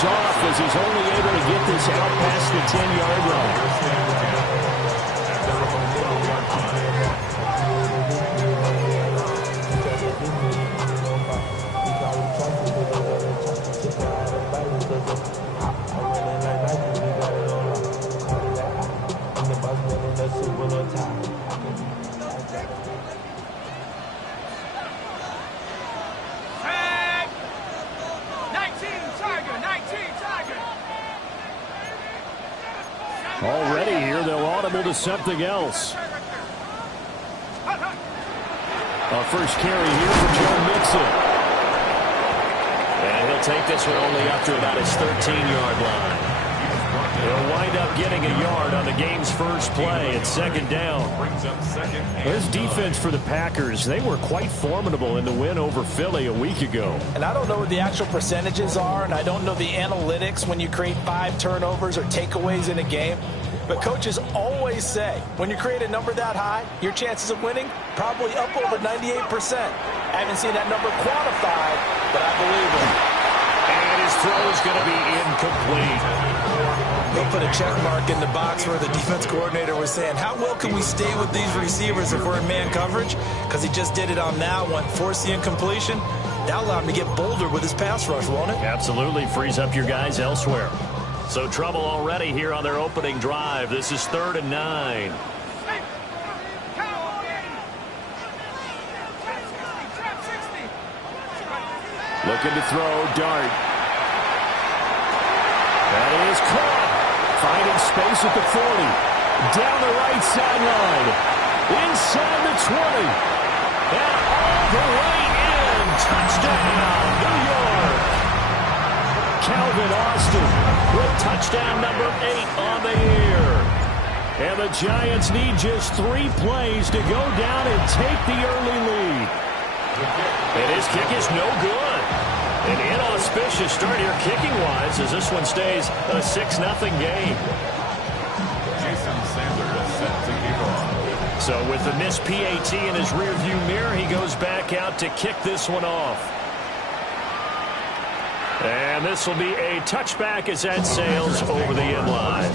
goes off as he's only able to get this out past the 10-yard line. Already here, they'll audible to something else. A first carry here for Joe Mixon. And he'll take this one only up to about his 13-yard line. He'll wind up getting a yard on the game's first play at second down. This defense for the Packers, they were quite formidable in the win over Philly a week ago. And I don't know what the actual percentages are, and I don't know the analytics when you create 5 turnovers or takeaways in a game. But coaches always say, when you create a number that high, your chances of winning probably up over 98%. I haven't seen that number quantified, but I believe it. And his throw is going to be incomplete. They'll put a check mark in the box where the defense coordinator was saying, how well can we stay with these receivers if we're in man coverage? Because he just did it on that one, forced the incompletion. That'll allow him to get bolder with his pass rush, won't it? Absolutely, frees up your guys elsewhere. So trouble already here on their opening drive. This is 3rd and 9. Looking to throw, Dart. That is caught. Finding space at the 40. Down the right sideline. Inside the 20. And all the way in. Touchdown, New York. Calvin Austin with touchdown number 8 on the year. And the Giants need just 3 plays to go down and take the early lead. And his kick is no good. An inauspicious start here kicking-wise as this one stays a 6-0 game. So with the missed PAT in his rearview mirror, he goes back out to kick this one off. And this will be a touchback as that sails over the end line.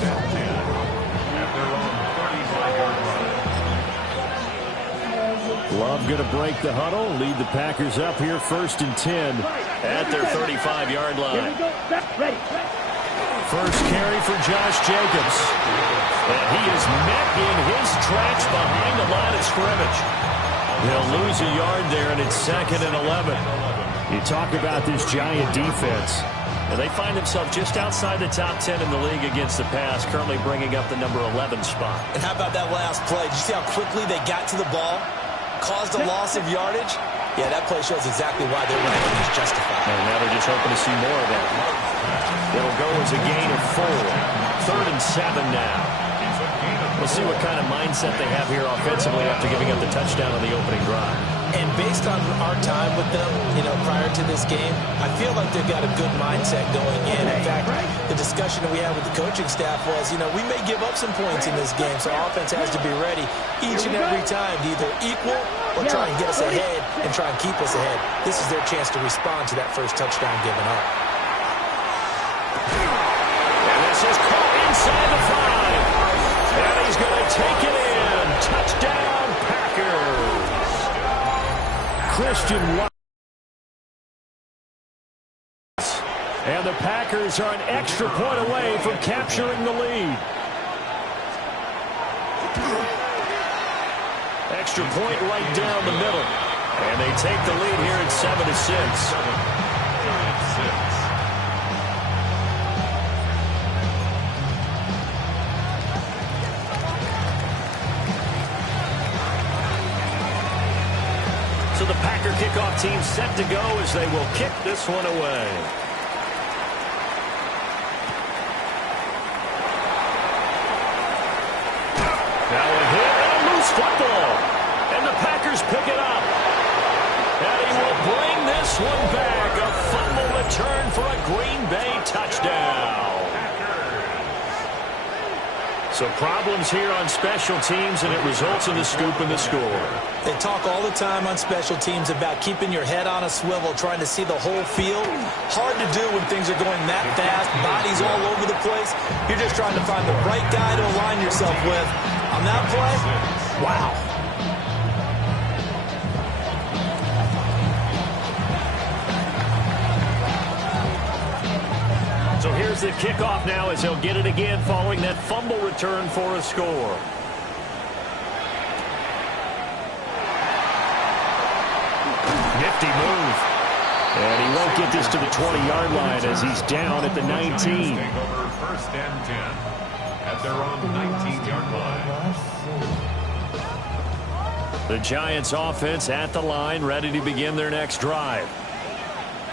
Love going to break the huddle, lead the Packers up here 1st and 10 at their 35-yard line. First carry for Josh Jacobs. And he is met in his tracks behind the line of scrimmage. He'll lose a yard there, and it's 2nd and 11. You talk about this Giant defense. And they find themselves just outside the top 10 in the league against the pass, currently bringing up the number 11 spot. And how about that last play? Did you see how quickly they got to the ball? Caused a loss of yardage? Yeah, that play shows exactly why their ranking is justified. And now they're just hoping to see more of that. It'll go as a gain of 4. 3rd and 7 now. We'll see what kind of mindset they have here offensively after giving up the touchdown on the opening drive. And based on our time with them, prior to this game, I feel like they've got a good mindset going in. In fact, the discussion that we had with the coaching staff was, we may give up some points in this game, so our offense has to be ready each and every time to either equal or try and get us ahead and try and keep us ahead. This is their chance to respond to that first touchdown given up. And this is caught inside the 5. And he's going to take it in. Touchdown, Packers. Christian White. And the Packers are an extra point away from capturing the lead. Extra point right down the middle. And they take the lead here at 7-6. So the Packer kickoff team set to go as they will kick this one away. Now a hit and a loose football. And the Packers pick it up. And he will bring this one back. A fumble return for a Green Bay touchdown. So problems here on special teams, and it results in the scoop and the score. They talk all the time on special teams about keeping your head on a swivel, trying to see the whole field. Hard to do when things are going that fast, bodies all over the place. You're just trying to find the right guy to align yourself with. On that play, wow. So here's the kickoff now as he'll get it again following that fumble return for a score. Nifty move. And he won't get this to the 20-yard line as he's down at the 19. First and 10 at their own 19-yard line. The Giants offense at the line, ready to begin their next drive.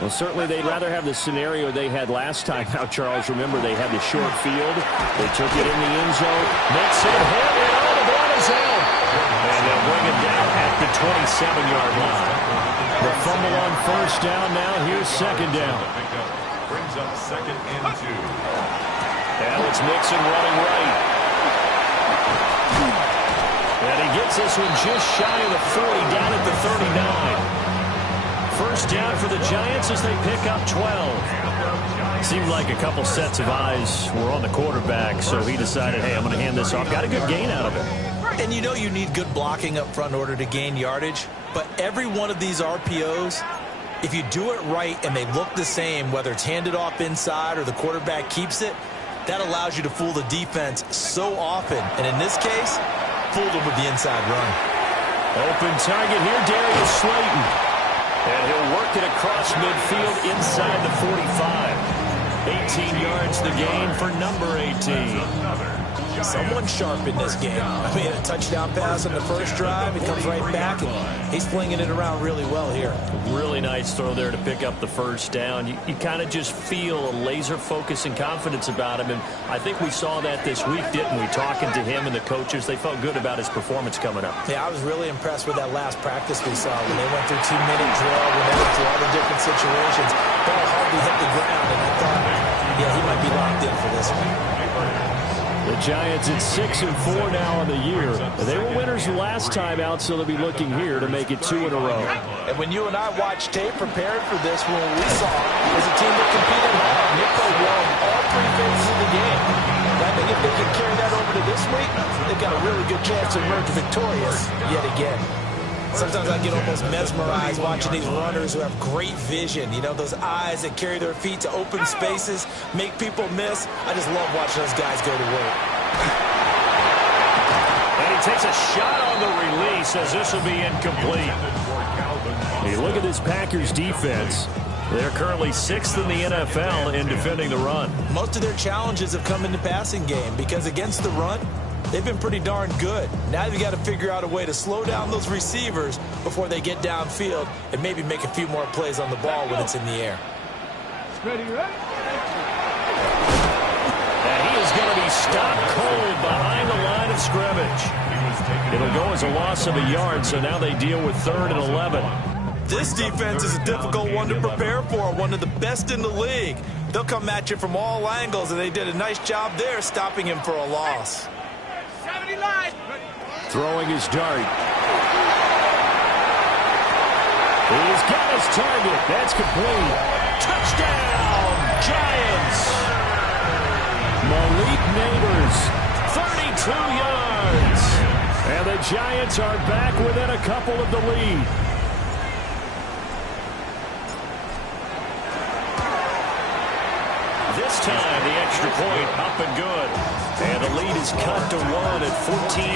Well, certainly they'd rather have the scenario they had last time. Now, Charles, remember, they had the short field. They took it in the end zone. Mixon hit, and all the ball is out. And they'll bring it down at the 27-yard line. The fumble on first down now. Here's second down. Brings up second and 2. Now it's Mixon running right. And he gets this one just shy of the 40, down at the 39. First down for the Giants as they pick up 12. Seemed like a couple sets of eyes were on the quarterback, so he decided, hey, I'm going to hand this off. Got a good gain out of it. And you know you need good blocking up front in order to gain yardage. But every one of these RPOs, if you do it right and they look the same, whether it's handed off inside or the quarterback keeps it, that allows you to fool the defense so often. And in this case, fooled them with the inside run. Open target here, Darius Slayton. And he'll work it across midfield inside the 45. 18 yards the gain for number 18. Someone sharp in this game. I mean, a touchdown pass on the first drive. He comes right back, and he's flinging it around really well here. Really nice throw there to pick up the first down. You kind of just feel a laser focus and confidence about him, and I think we saw that this week, didn't we? Talking to him and the coaches, they felt good about his performance coming up. Yeah, I was really impressed with that last practice we saw when they went through 2-minute drill, when they went through all the different situations. Ball hardly hit the ground, and I thought, yeah, he might be locked in for this one. The Giants at 6-4 now on the year. They were winners last time out, so they'll be looking here to make it 2 in a row. And when you and I watched tape prepared for this one, we saw was a team that competed hard. They played well in all 3 phases of the game. I think if they can carry that over to this week, they've got a really good chance to emerge victorious yet again. Sometimes I get almost mesmerized watching these runners who have great vision. You know, those eyes that carry their feet to open spaces, make people miss. I just love watching those guys go to work. And he takes a shot on the release as this will be incomplete. Hey, look at this Packers defense. They're currently 6th in the NFL in defending the run. Most of their challenges have come in the passing game because against the run, they've been pretty darn good. Now you've got to figure out a way to slow down those receivers before they get downfield and maybe make a few more plays on the ball when it's in the air. Ready? And he is going to be stopped cold behind the line of scrimmage. It'll go as a loss of a yard, so now they deal with 3rd and 11. This defense is a difficult one to prepare for, one of the best in the league. They'll come at you from all angles, and they did a nice job there stopping him for a loss. Throwing his dart. He's got his target. That's complete. Touchdown, Giants. Malik Neighbors, 32 yards. And the Giants are back within a couple of the lead. This time, the extra point up and good. And the lead is cut to 1 at 14-13.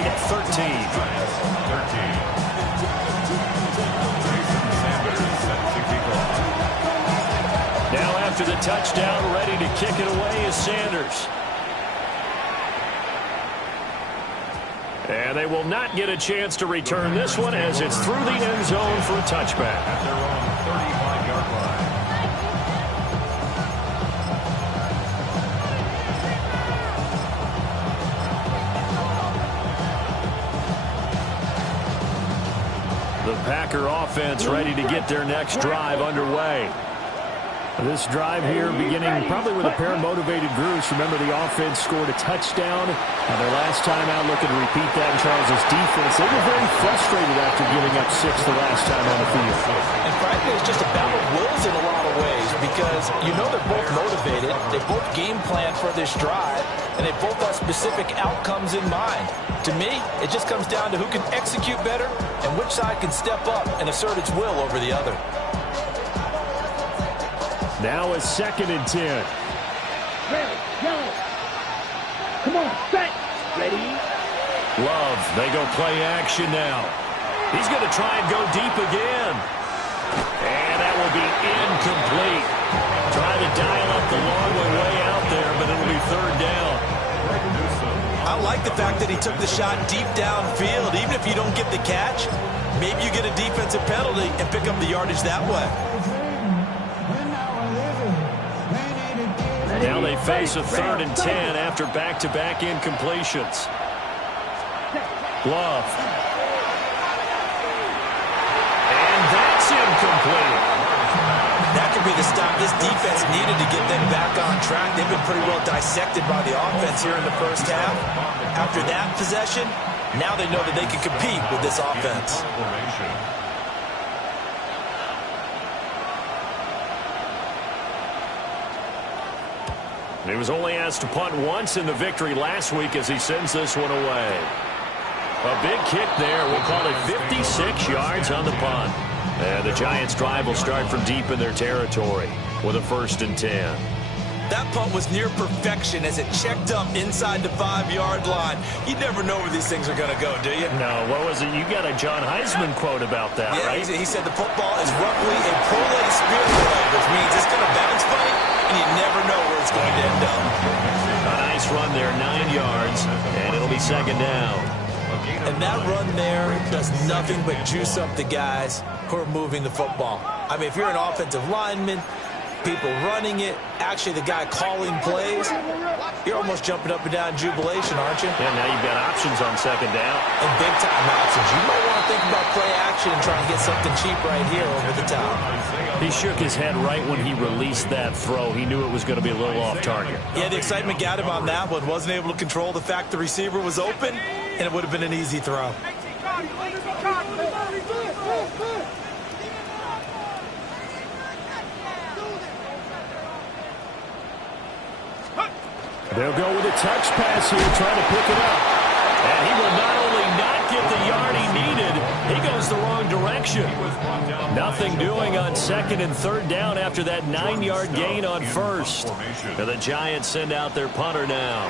Now after the touchdown, ready to kick it away is Sanders. And they will not get a chance to return this one as it's through the end zone for a touchback. At their own 35-yard line. The Packer offense ready to get their next drive underway. This drive here beginning probably with a pair of motivated groups. Remember, the offense scored a touchdown. Their last time out, looking to repeat that in Charles' defense. They were very frustrated after giving up 6 the last time on the field. And frankly, it's just a battle of wills in a lot of ways because you know they're both motivated. They both game plan for this drive, and they both have specific outcomes in mind. To me, it just comes down to who can execute better and which side can step up and assert its will over the other. Now a 2nd and 10. Ready, go. Come on, set. Ready. Love, they go play action now. He's going to try and go deep again. And that will be incomplete. Try to dial up the long way out there, but it'll be 3rd down. I like the fact that he took the shot deep downfield. Even if you don't get the catch, maybe you get a defensive penalty and pick up the yardage that way. Now they face a 3rd and 10 after back-to-back incompletions. Love. And that's incomplete. That could be the stop this defense needed to get them back on track. They've been pretty well dissected by the offense here in the first half. After that possession, now they know that they can compete with this offense. He was only asked to punt once in the victory last week as he sends this one away. A big kick there. We'll call it 56 yards on the punt. And the Giants' drive will start from deep in their territory with a 1st and 10. That punt was near perfection as it checked up inside the 5-yard line. You never know where these things are going to go, do you? No, what was it? You got a John Heisman quote about that, yeah, right? He said the football is roughly a pro-lay spear play, which means it's going to bounce funny, and you never know where it's going to end up. A nice run there, 9 yards, and it'll be 2nd down. And that run there does nothing but juice up the guys who are moving the football. I mean, if you're an offensive lineman, people running it, actually the guy calling plays, you're almost jumping up and down in jubilation, aren't you? Yeah, now you've got options on 2nd down. And big-time options. You might want to think about play action and try and get something cheap right here over the top. He shook his head right when he released that throw. He knew it was going to be a little off target. Yeah, the excitement got him on that one. Wasn't able to control the fact the receiver was open, and it would have been an easy throw. They'll go with a touch pass here, trying to pick it up. And he will not only not get the yard he needed, he goes the wrong direction. Nothing doing on 2nd and 3rd down after that 9-yard gain on 1st. And the Giants send out their punter now,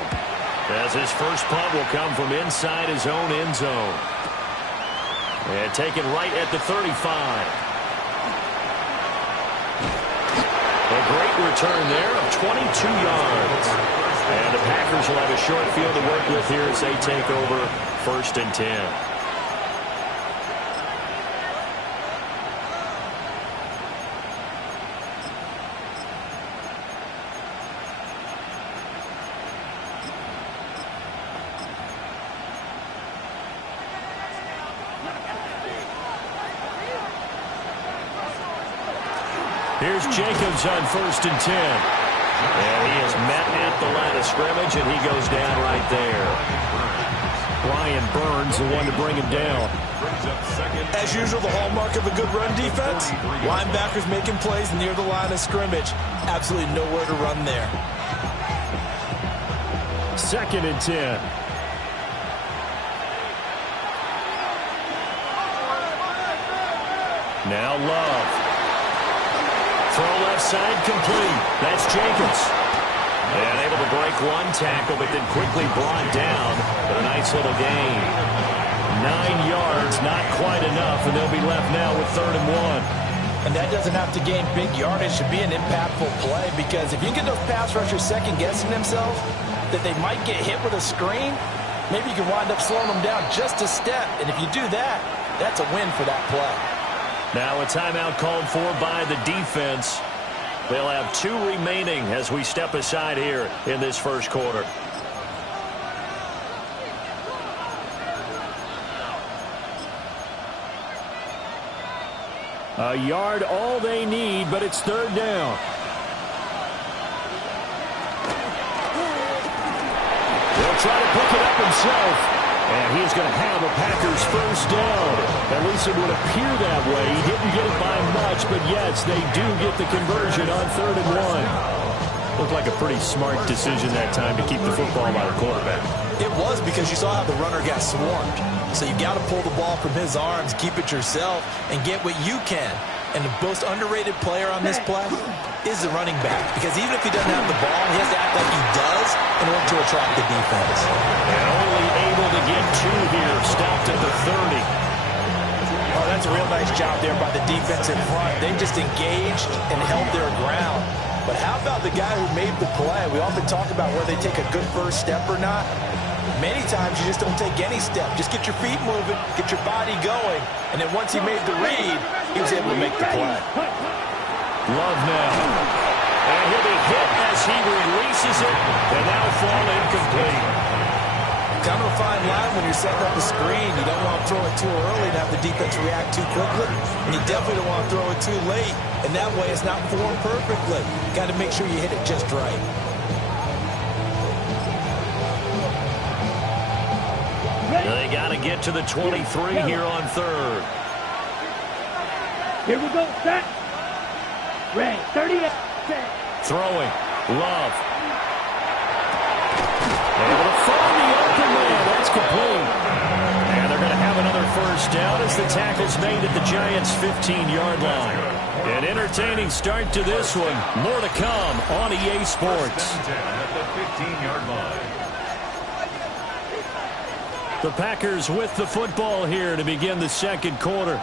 as his first punt will come from inside his own end zone. And taken right at the 35. A great return there of 22 yards. And the Packers will have a short field to work with here as they take over 1st and 10. Here's Jacobs on 1st and 10. And he is met at the line of scrimmage, and he goes down right there. Brian Burns, the one to bring him down. As usual, the hallmark of a good run defense, linebackers making plays near the line of scrimmage. Absolutely nowhere to run there. 2nd and 10. Now Love. Throw left side complete. That's Jacobs. And able to break one tackle, but then quickly brought down. But a nice little gain. 9 yards, not quite enough, and they'll be left now with 3rd and 1. And that doesn't have to gain big yardage to be an impactful play, because if you get those pass rushers second-guessing themselves, that they might get hit with a screen, maybe you can wind up slowing them down just a step. And if you do that, that's a win for that play. Now a timeout called for by the defense. They'll have 2 remaining as we step aside here in this first quarter. A yard all they need, but it's 3rd down. He'll try to pick it up himself. And he is going to have a Packers first down. At least it would appear that way. He didn't get it by much, but yes, they do get the conversion on 3rd and 1. Looked like a pretty smart decision that time to keep the football by the quarterback. It was, because you saw how the runner got swarmed. So you got to pull the ball from his arms, keep it yourself, and get what you can. And the most underrated player on this play is the running back. Because even if he doesn't have the ball, he has to act like he does in order to attract the defense. And only able to get 2 here, stopped at the 30. Oh, that's a real nice job there by the defense in front. They just engaged and held their ground. But how about the guy who made the play? We often talk about whether they take a good first step or not. Many times you just don't take any step. Just get your feet moving, get your body going. And then once he made the read, he was able to make the play. Love now. And he'll be hit as he releases it. And now fall incomplete. Kind of a fine line when you're setting up a screen. You don't want to throw it too early and have the defense react too quickly. And you definitely don't want to throw it too late. And that way it's not formed perfectly. Got to make sure you hit it just right. They got to get to the 23 here on 3rd. Here we go, set. Ready, 38, set. Throwing. Love. Able to find the open man. That's complete. And they're going to have another first down as the tackle's made at the Giants' 15-yard line. An entertaining start to this one. More to come on EA Sports. At the 15-yard line. The Packers with the football here to begin the second quarter,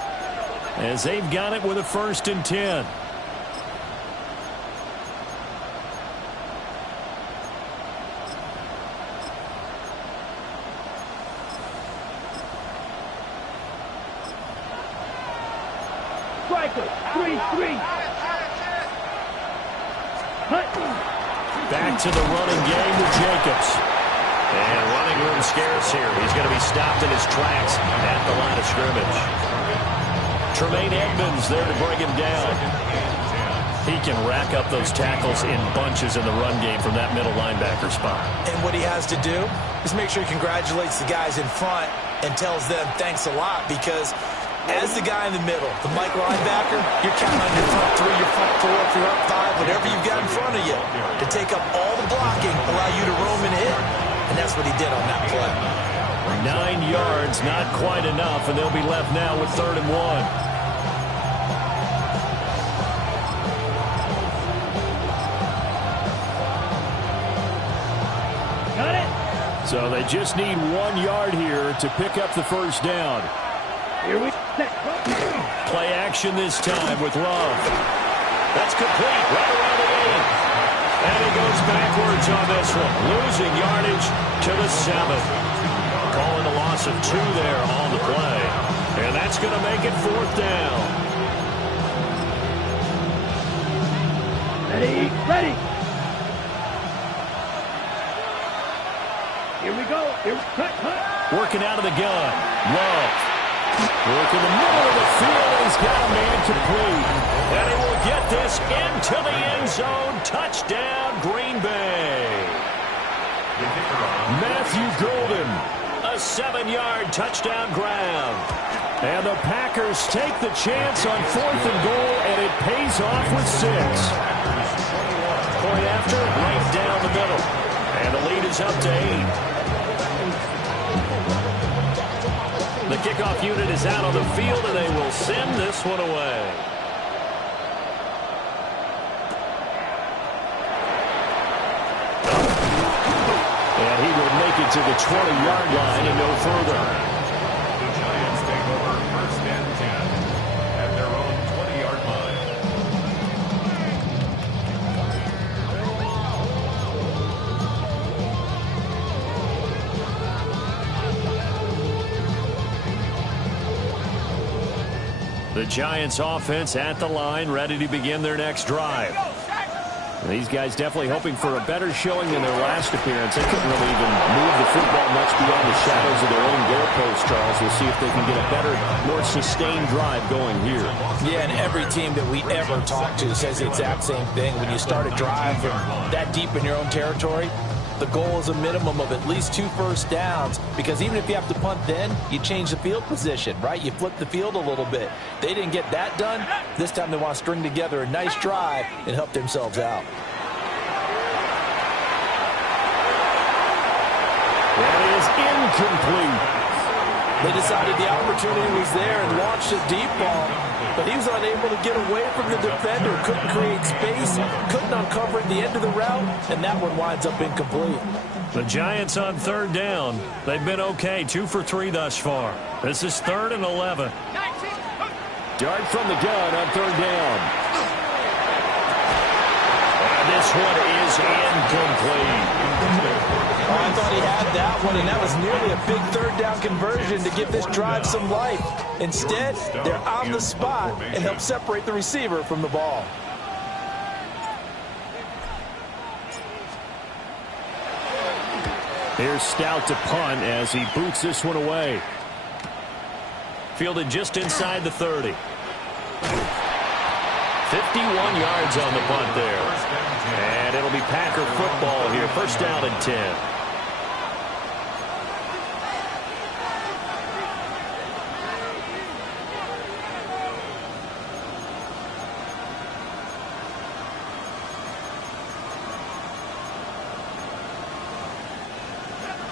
as they've got it with a 1st and 10. Striker, 3-3. Back to the running game with Jacobs. And running room scarce here. He's going to be stopped in his tracks at the line of scrimmage. Tremaine Edmonds there to bring him down. He can rack up those tackles in bunches in the run game from that middle linebacker spot. And what he has to do is make sure he congratulates the guys in front and tells them thanks a lot, because as the guy in the middle, the Mike linebacker, you're counting on your front 3, your front 4, if you're up 5, whatever you've got in front of you to take up all the blocking, allow you to roam and hit. And that's what he did on that play. 9 yards, not quite enough, and they'll be left now with 3rd and 1. Got it. So they just need 1 yard here to pick up the first down. Here we set. Play action this time with Love. That's complete, right around the 8. And he goes backwards on this one, losing yardage to the 7. Calling a loss of 2 there on the play. And that's going to make it 4th down. Ready, ready. Here we go. Here, cut. Working out of the gun. Love. Work in the middle of the field. He's got a man complete. And he will get this into the end zone. Touchdown, Green Bay. Matthew Golden, a 7-yard touchdown grab. And the Packers take the chance on 4th and goal, and it pays off with 6. Point after, right down the middle. And the lead is up to 8. The kickoff unit is out on the field, and they will send this one away. And he will make it to the 20-yard line and no further. The Giants take over 1st and 10 at their own 20-yard line. The Giants offense at the line, ready to begin their next drive. And these guys definitely hoping for a better showing than their last appearance. They couldn't really even move the football much beyond the shadows of their own goalpost, Charles. We'll see if they can get a better, more sustained drive going here. Yeah, and every team that we ever talk to says the exact same thing. When you start a drive from that deep in your own territory, the goal is a minimum of at least 2 first downs, because even if you have to punt then, you change the field position, right? You flip the field a little bit. They didn't get that done. This time they want to string together a nice drive and help themselves out. That is incomplete. They decided the opportunity was there and launched a deep ball, but he was unable to get away from the defender, couldn't create space, couldn't uncover at the end of the route, and that one winds up incomplete. The Giants on third down. They've been okay, 2 for 3 thus far. This is 3rd and 11. Dart from the gun on third down. And this one is incomplete. Oh, I thought he had that one, and that was nearly a big third down conversion to give this drive some life. Instead, they're on the spot and help separate the receiver from the ball. Here's Stout to punt as he boots this one away. Fielded just inside the 30. 51 yards on the punt there. And it'll be Packer football here. First down and 10.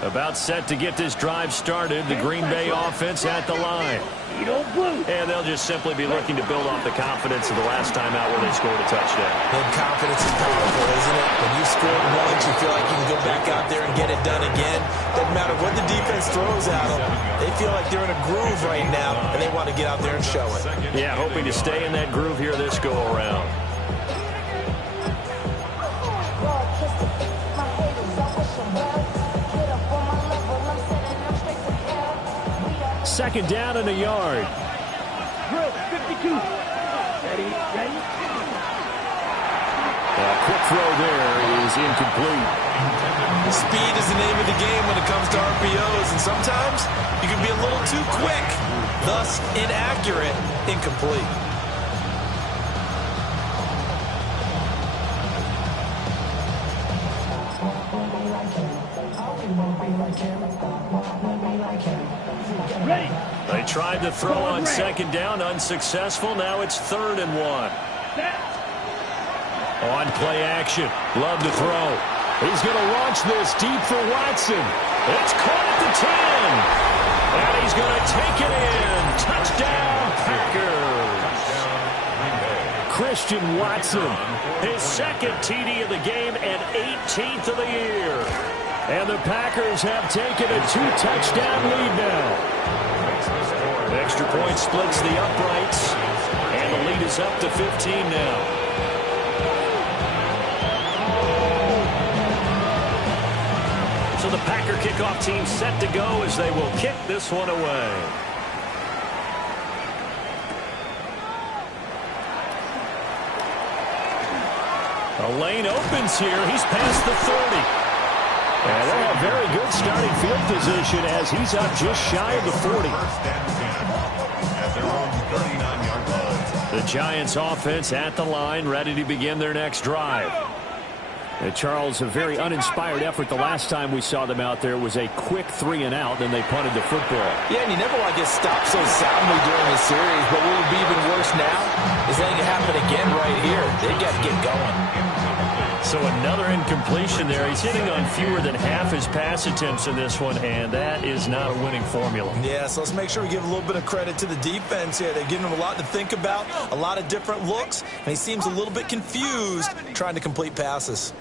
About set to get this drive started. The Green Bay offense at the line. And they'll just simply be looking to build off the confidence of the last time out where they scored a touchdown. And confidence is powerful, isn't it? When you scored once, you feel like you can go back out there and get it done again. Doesn't matter what the defense throws at them. They feel like they're in a groove right now, and they want to get out there and show it. Yeah, hoping to stay in that groove here this go-around. Second down and a yard. Drill, 52. Ready, ready. A quick throw there is incomplete. Speed is the name of the game when it comes to RPOs, and sometimes you can be a little too quick, thus inaccurate, incomplete. Ready. They tried to throw on second down, unsuccessful. Now it's 3rd and 1. On play action. Love to throw. He's going to launch this deep for Watson. It's caught at the 10. And he's going to take it in. Touchdown, Packers. Christian Watson, his second TD of the game and 18th of the year. And the Packers have taken a 2-touchdown lead now. Extra point splits the uprights, and the lead is up to 15 now. So the Packer kickoff team set to go as they will kick this one away. A lane opens here. He's past the 30. And they'll have very good starting field position as he's up just shy of the 40. The Giants offense at the line, ready to begin their next drive. Charles, a very uninspired effort the last time we saw them out there was a quick 3-and-out, then they punted the football. Yeah, and you never want to get stopped so soundly during the series, but what would be even worse now is letting it happen again right here. They got to get going. So another incompletion there. He's hitting on fewer than half his pass attempts in this one, and that is not a winning formula. Yeah, so let's make sure we give a little bit of credit to the defense here. They're giving him a lot to think about, a lot of different looks, and he seems a little bit confused trying to complete passes.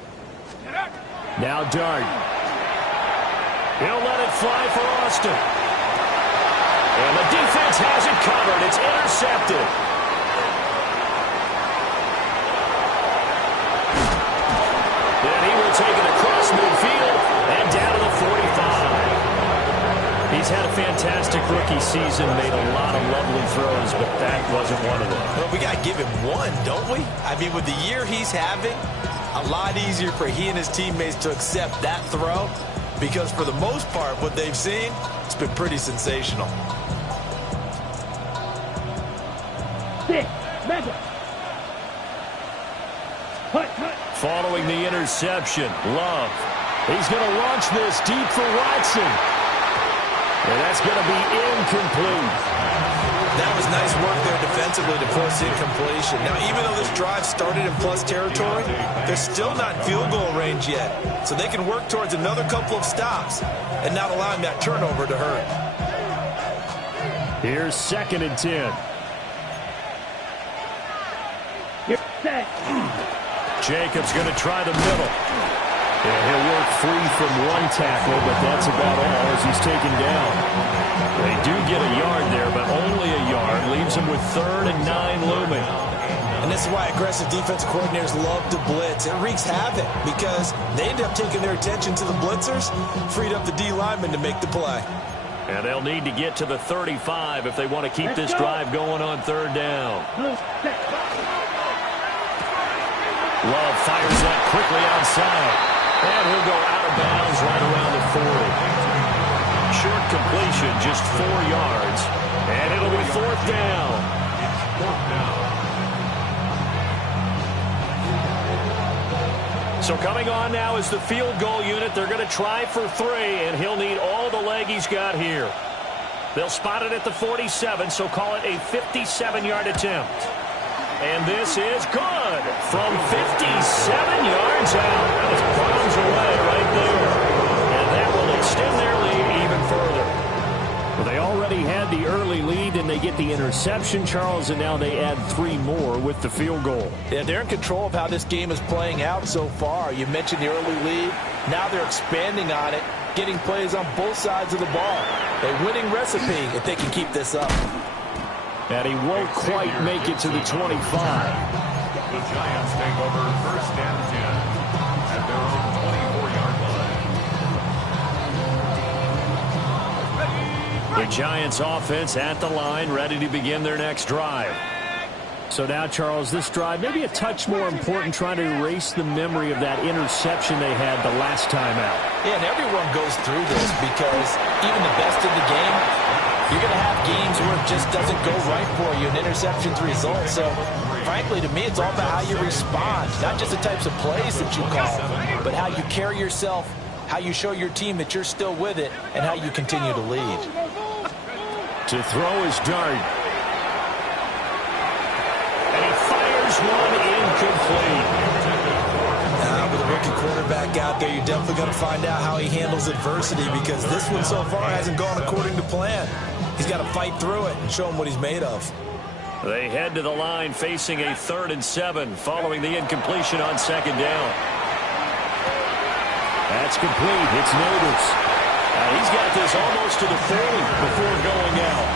Now Dart. He'll let it fly for Austin. And the defense has it covered. It's intercepted. Taken across midfield and down to the 45. He's had a fantastic rookie season, made a lot of lovely throws, but that wasn't one of them. Well, we got to give him one, don't we? I mean, with the year he's having, a lot easier for he and his teammates to accept that throw because for the most part, what they've seen, it's been pretty sensational. Following the interception, Love He's going to launch this deep for Watson. And that's going to be incomplete. That was nice work there defensively to force incompletion. Now, even though this drive started in plus territory, they're still not in field goal range yet. So they can work towards another couple of stops and not allowing that turnover to hurt. Here's 2nd and 10. You're set. Jacobs going to try the middle. Yeah, he'll work free from one tackle, but that's about all as he's taken down. They do get a yard there, but only a yard. Leaves him with 3rd and 9 looming. And this is why aggressive defensive coordinators love to blitz. It wreaks havoc because they end up taking their attention to the blitzers, freed up the D lineman to make the play. And they'll need to get to the 35 if they want to keep this drive going on 3rd down. Love fires that quickly outside. And he'll go out of bounds right around the 40. Short completion, just 4 yards. And it'll be 4th down. So coming on now is the field goal unit. They're going to try for 3, and he'll need all the leg he's got here. They'll spot it at the 47, so call it a 57-yard attempt. And this is good from 57 yards out. It's bombs away right there. And that will extend their lead even further. Well, they already had the early lead, and they get the interception, Charles, and now they add 3 more with the field goal. Yeah, they're in control of how this game is playing out so far. You mentioned the early lead. Now they're expanding on it, getting plays on both sides of the ball. A winning recipe if they can keep this up. And he won't quite make it to the 25. The Giants take over 1st and 10 at their own 24-yard line. The Giants offense at the line, ready to begin their next drive. So now, Charles, this drive maybe a touch more important, trying to erase the memory of that interception they had the last time out. Yeah, and everyone goes through this because even the best in the game, you're going to have games where it just doesn't go right for you, and interceptions result. So, frankly, to me, it's all about how you respond, not just the types of plays that you call, but how you carry yourself, how you show your team that you're still with it, and how you continue to lead. To throw is Dart. And he fires one incomplete. With a rookie quarterback out there, you're definitely going to find out how he handles adversity because this one so far hasn't gone according to plan. He's got to fight through it and show him what he's made of. They head to the line facing a 3rd and 7 following the incompletion on 2nd down. That's complete. It's Neighbors. He's got this almost to the 40 before going out.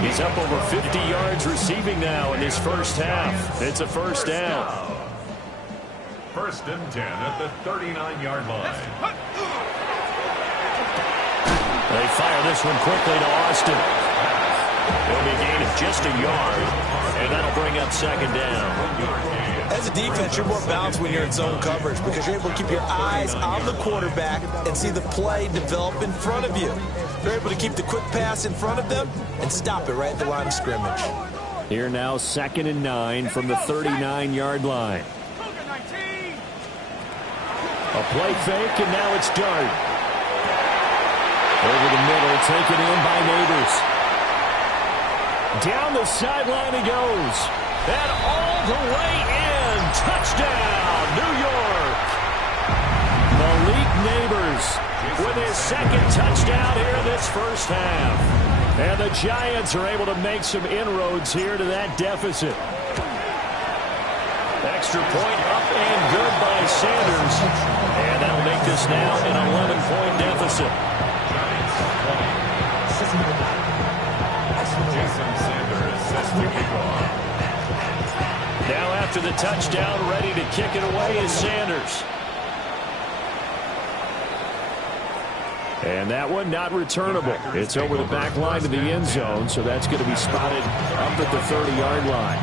He's up over 50 yards receiving now in his first half. It's a 1st down. 1st and 10 at the 39-yard line. They fire this one quickly to Austin. It'll be a gain of just a yard, and that'll bring up 2nd down. As a defense, you're more balanced when you're in zone coverage because you're able to keep your eyes on the quarterback and see the play develop in front of you. You're able to keep the quick pass in front of them and stop it right at the line of scrimmage. Here now, 2nd and 9 from the 39-yard line. A play fake, and now it's Dart. Over the middle, taken in by Neighbors. Down the sideline he goes. And all the way in. Touchdown, New York. Malik Neighbors with his 2nd touchdown here in this first half. And the Giants are able to make some inroads here to that deficit. Extra point up and good by Sanders. And that'll make this now an 11-point deficit. Jason Sanders sets to kick off. Now after the touchdown, ready to kick it away is Sanders. And that one not returnable. It's over the back line to the end zone, so that's going to be spotted up at the 30-yard line.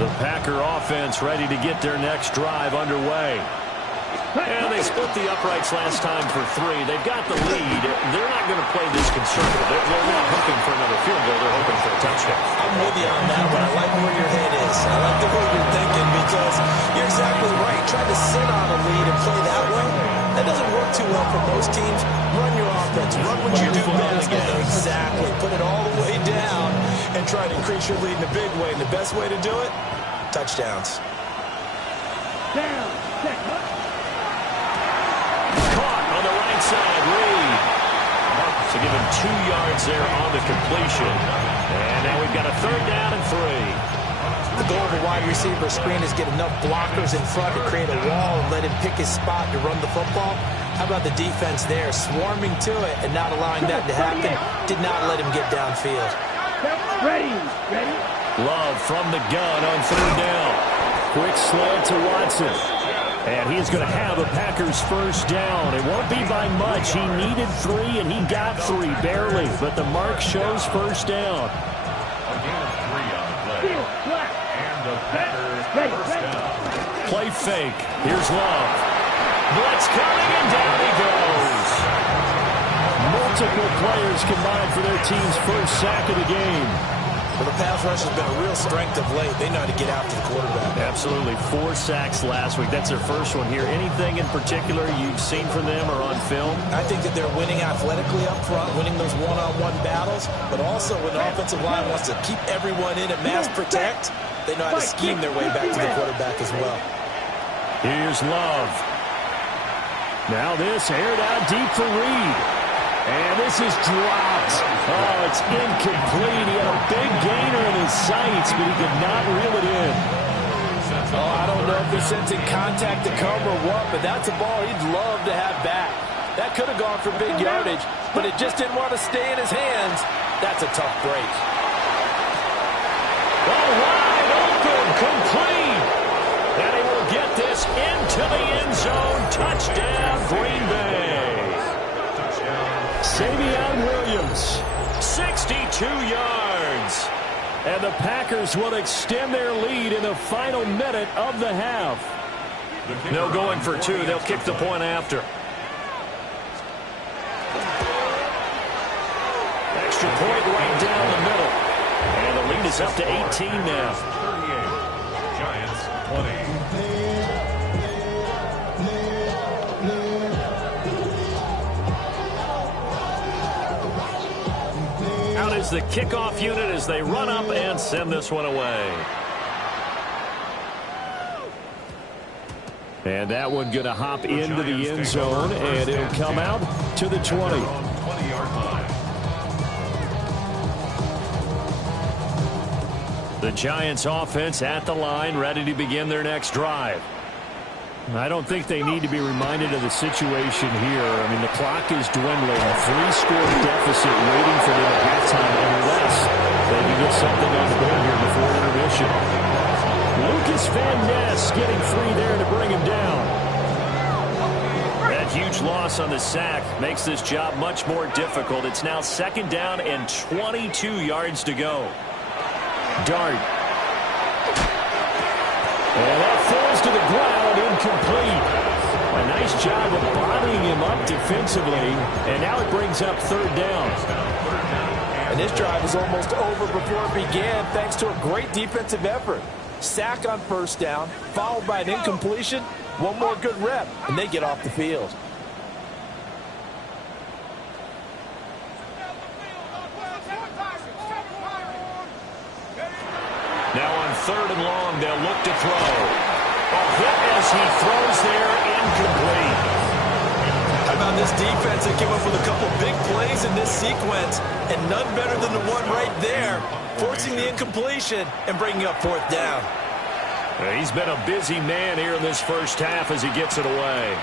The Packer offense ready to get their next drive underway. And they split the uprights last time for 3. They've got the lead. They're not going to play this conservative. They're not hoping for another field goal. They're hoping for a touchdown. I'm with you on that one. I like where your head is. I like the way you're thinking because you're exactly right. Trying to sit on a lead and play that way, that doesn't work too well for most teams. Run your offense. Run what you do best. Exactly. Put it all the way down and try to increase your lead in a big way. And the best way to do it, touchdowns. Down. Caught on the right side, Reed. So give him 2 yards there on the completion. And now we've got a 3rd down and 3. The goal of a wide receiver screen is get enough blockers in front to create a wall and let him pick his spot to run the football. How about the defense there, swarming to it and not allowing that to happen? Did not let him get downfield. Ready. Love from the gun on 3rd down. Quick slant to Watson. And he's going to have the Packers' 1st down. It won't be by much. He needed 3, and he got 3, barely. But the mark shows 1st down. A gain of 3 on the play. And the Packers' 1st down. Play fake. Here's Love. Blitz coming, and down he goes. Multiple players combined for their team's 1st sack of the game. Well, the pass rush has been a real strength of late. They know how to get after the quarterback. Absolutely. 4 sacks last week. That's their 1st one here. Anything in particular you've seen from them or on film? I think that they're winning athletically up front, winning those one-on-one battles, but also when the offensive line wants to keep everyone in and mass protect, they know how to scheme their way back to the quarterback as well. Here's Love. Now this aired out deep for Reed. And this is dropped. Oh, it's incomplete. He had a big gainer in his sights, but he could not reel it in. Oh, I don't know if they're sensing contact to come or what, but that's a ball he'd love to have back. That could have gone for big yardage, but it just didn't want to stay in his hands. That's a tough break. Oh, wide open, complete. And he will get this into the end zone. Touchdown, Green Bay. Savion Williams, 62 yards. And the Packers will extend their lead in the final minute of the half. No going for 2. They'll kick the point after. Extra point right down the middle. And the lead is up to 18 now. 38. Giants 20. Is the kickoff unit as they run up and send this one away. And that one going to hop into the end zone, and it'll come out to the 20. 20-yard line. The Giants offense at the line, ready to begin their next drive. I don't think they need to be reminded of the situation here. I mean, the clock is dwindling. A 3-score deficit waiting for them at halftime, unless they can get something on the board here before intermission. Lucas Van Ness getting free there to bring him down. That huge loss on the sack makes this job much more difficult. It's now 2nd down and 22 yards to go. Dart. And that falls to the ground, incomplete. A nice job of bodying him up defensively, and now it brings up 3rd down. And this drive is almost over before it began, thanks to a great defensive effort. Sack on 1st down, followed by an incompletion. One more good rep, and they get off the field. Now on 3rd and long, they'll look to throw. A hit as he throws there, incomplete. How about this defense that came up with a couple big plays in this sequence, and none better than the one right there, forcing the incompletion and bringing up 4th down. He's been a busy man here in this 1st half as he gets it away.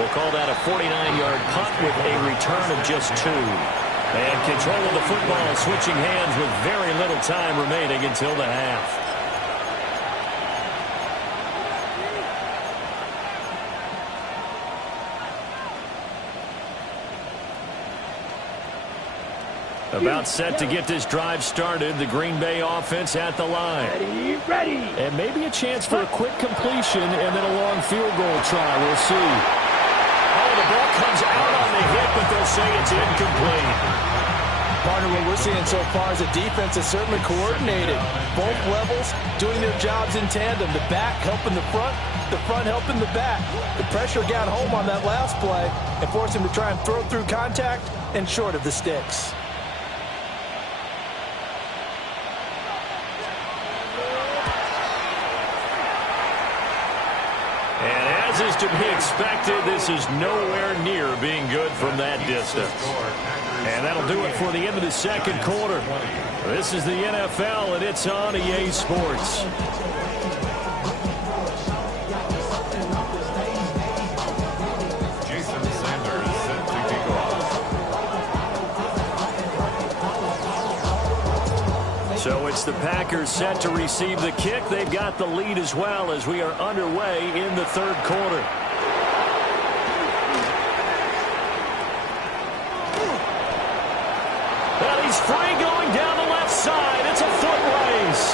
We'll call that a 49-yard punt with a return of just 2. And control of the football switching hands with very little time remaining until the half. About set to get this drive started. The Green Bay offense at the line. Ready. And maybe a chance for a quick completion and then a long field goal try. We'll see. Oh, the ball comes out on the hit, but they'll say it's incomplete. Ball Partner, what we're seeing so far is the defense is certainly coordinated. Both levels doing their jobs in tandem. The back helping the front helping the back. The pressure got home on that last play and forced him to try and throw through contact and short of the sticks. And as is to be expected, this is nowhere near being good from that distance. And that'll do it for the end of the second quarter. This is the NFL, and it's on EA Sports. Jason Sanders set to kick off. So it's the Packers set to receive the kick. They've got the lead as well as we are underway in the third quarter. And he's free going down the left side. It's a foot race.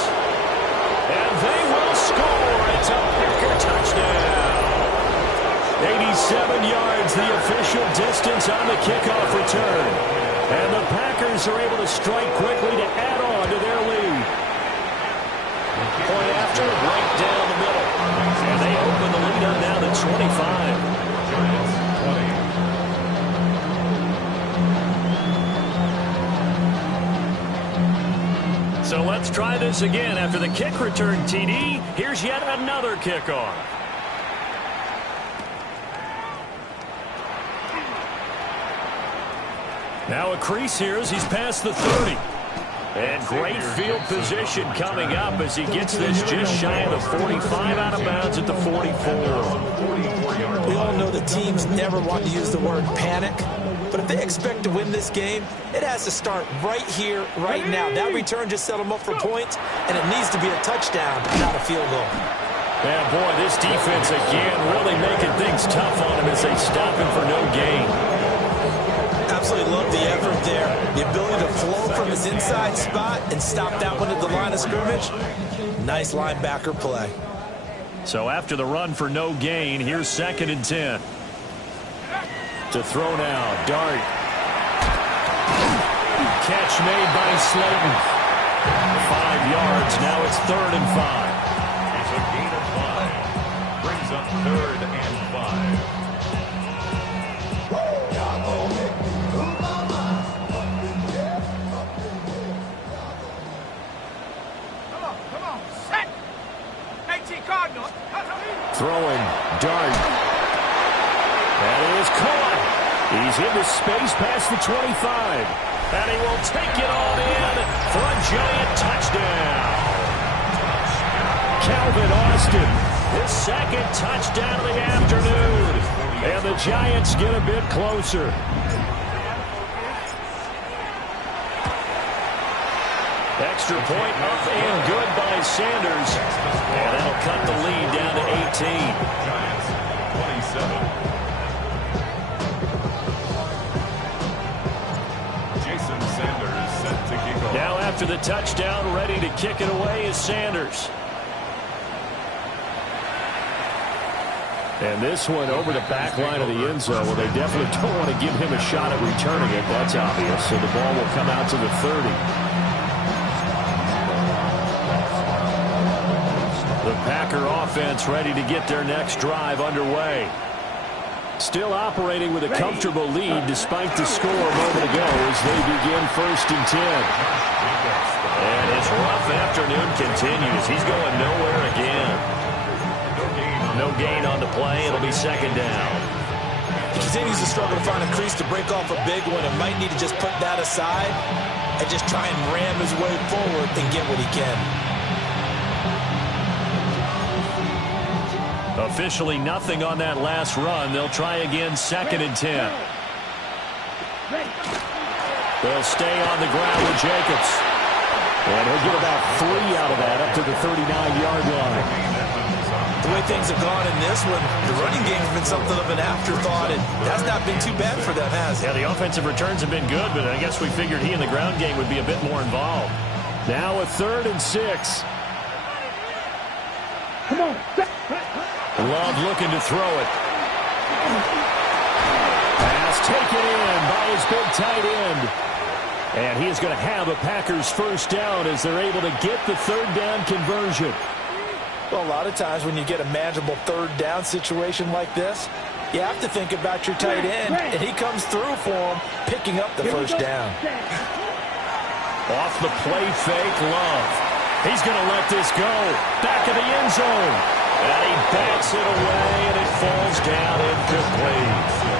And they will score. It's a Packer touchdown. 87 yards, the official distance on the kickoff return. And the Packers are able to strike quickly to add on to their lead. Point after, right down the middle. And they open the lead up now to 25. Giants 20. So let's try this again. After the kick return TD, here's yet another kickoff. Now a crease here as he's past the 30. And great field position coming up as he gets this just shy of the 45 out of bounds at the 44. We all know the teams never want to use the word panic. But if they expect to win this game, it has to start right here, right now. That return just set them up for points, and it needs to be a touchdown, not a field goal. Yeah, boy, this defense again really making things tough on him as they stop him for no gain. Absolutely love the effort there. The ability to flow from his inside spot and stop that one at the line of scrimmage. Nice linebacker play. So after the run for no gain, here's 2nd and 10. To throw now, Dart. Catch made by Slayton. 5 yards, now it's 3rd and 5. It's a gain of 5. Brings up 3rd and 5. Throwing, Dart. That is caught. He's into space past the 25. And he will take it all in for a giant touchdown. Calvin Austin, his 2nd touchdown of the afternoon. And the Giants get a bit closer. Extra point up and good by Sanders. And that'll cut the lead down to 18. Giants 27. Jason Sanders set to kick off. Now after the touchdown, ready to kick it away is Sanders. And this one over the back line of the end zone. Well, they definitely don't want to give him a shot at returning it. That's obvious. So the ball will come out to the 30. The Packer offense ready to get their next drive underway. Still operating with a comfortable lead despite the score a moment ago as they begin 1st and 10. And his rough afternoon continues. He's going nowhere again. No gain on the play. It'll be 2nd down. He continues to struggle to find a crease to break off a big one and might need to just put that aside and just try and ram his way forward and get what he can. Officially nothing on that last run. They'll try again 2nd and 10. They'll stay on the ground with Jacobs. And he'll get about 3 out of that up to the 39-yard line. The way things have gone in this one, the running game has been something of an afterthought, and that's not been too bad for them, has it? Yeah, the offensive returns have been good, but I guess we figured he in the ground game would be a bit more involved. Now a 3rd and 6. Come on. Love looking to throw it. Pass taken in by his big tight end. And he is going to have a Packers first down as they're able to get the third down conversion. Well, a lot of times when you get a manageable third down situation like this, you have to think about your tight end, and he comes through for him, picking up the first down. Off the play fake, Love. He's going to let this go. Back of the end zone. And he backs it away, and it falls down incomplete.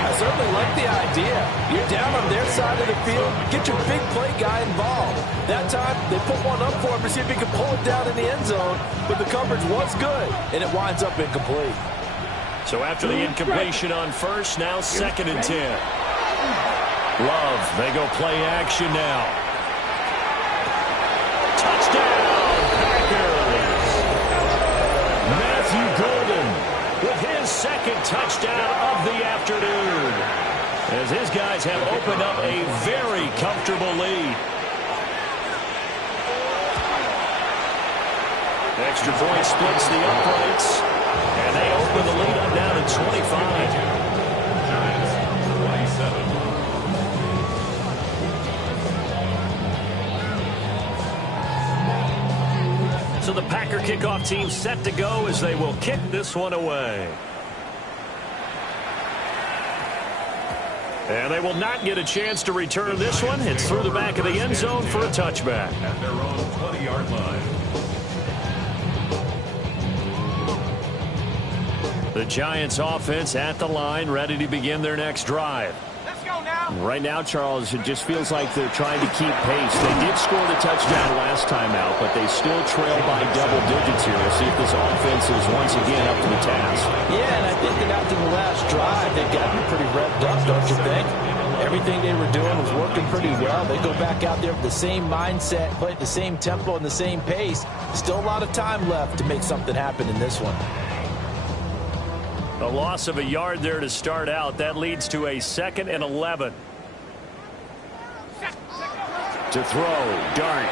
I certainly like the idea. You're down on their side of the field. Get your big play guy involved. That time, they put one up for him to see if he could pull it down in the end zone. But the coverage was good, and it winds up incomplete. So after the incompletion on first, now 2nd and 10. Love, they go play action now. Touchdown, Packers! Matthew Golden with his 2nd touchdown of the afternoon, as his guys have opened up a very comfortable lead. Extra point splits the uprights, and they open the lead up down to 25. Giants, 27. So the Packer kickoff team set to go as they will kick this one away. And they will not get a chance to return this one. It's through the back of the end zone for a touchback. At their own 20-yard line. The Giants offense at the line, ready to begin their next drive. Let's go now. Right now, Charles, it just feels like they're trying to keep pace. They did score the touchdown last time out, but they still trail by double digits here. We'll see if this offense is once again up to the task. Yeah, and I think that after the last drive, they've gotten pretty revved up, don't you think? Everything they were doing was working pretty well. They go back out there with the same mindset, play at the same tempo and the same pace. Still a lot of time left to make something happen in this one. A loss of a yard there to start out. That leads to a 2nd and 11. To throw, Dart.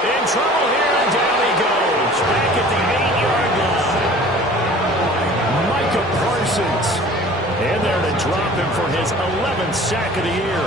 In trouble here, and down he goes. Back at the 8-yard line. Micah Parsons. In there to drop him for his 11th sack of the year.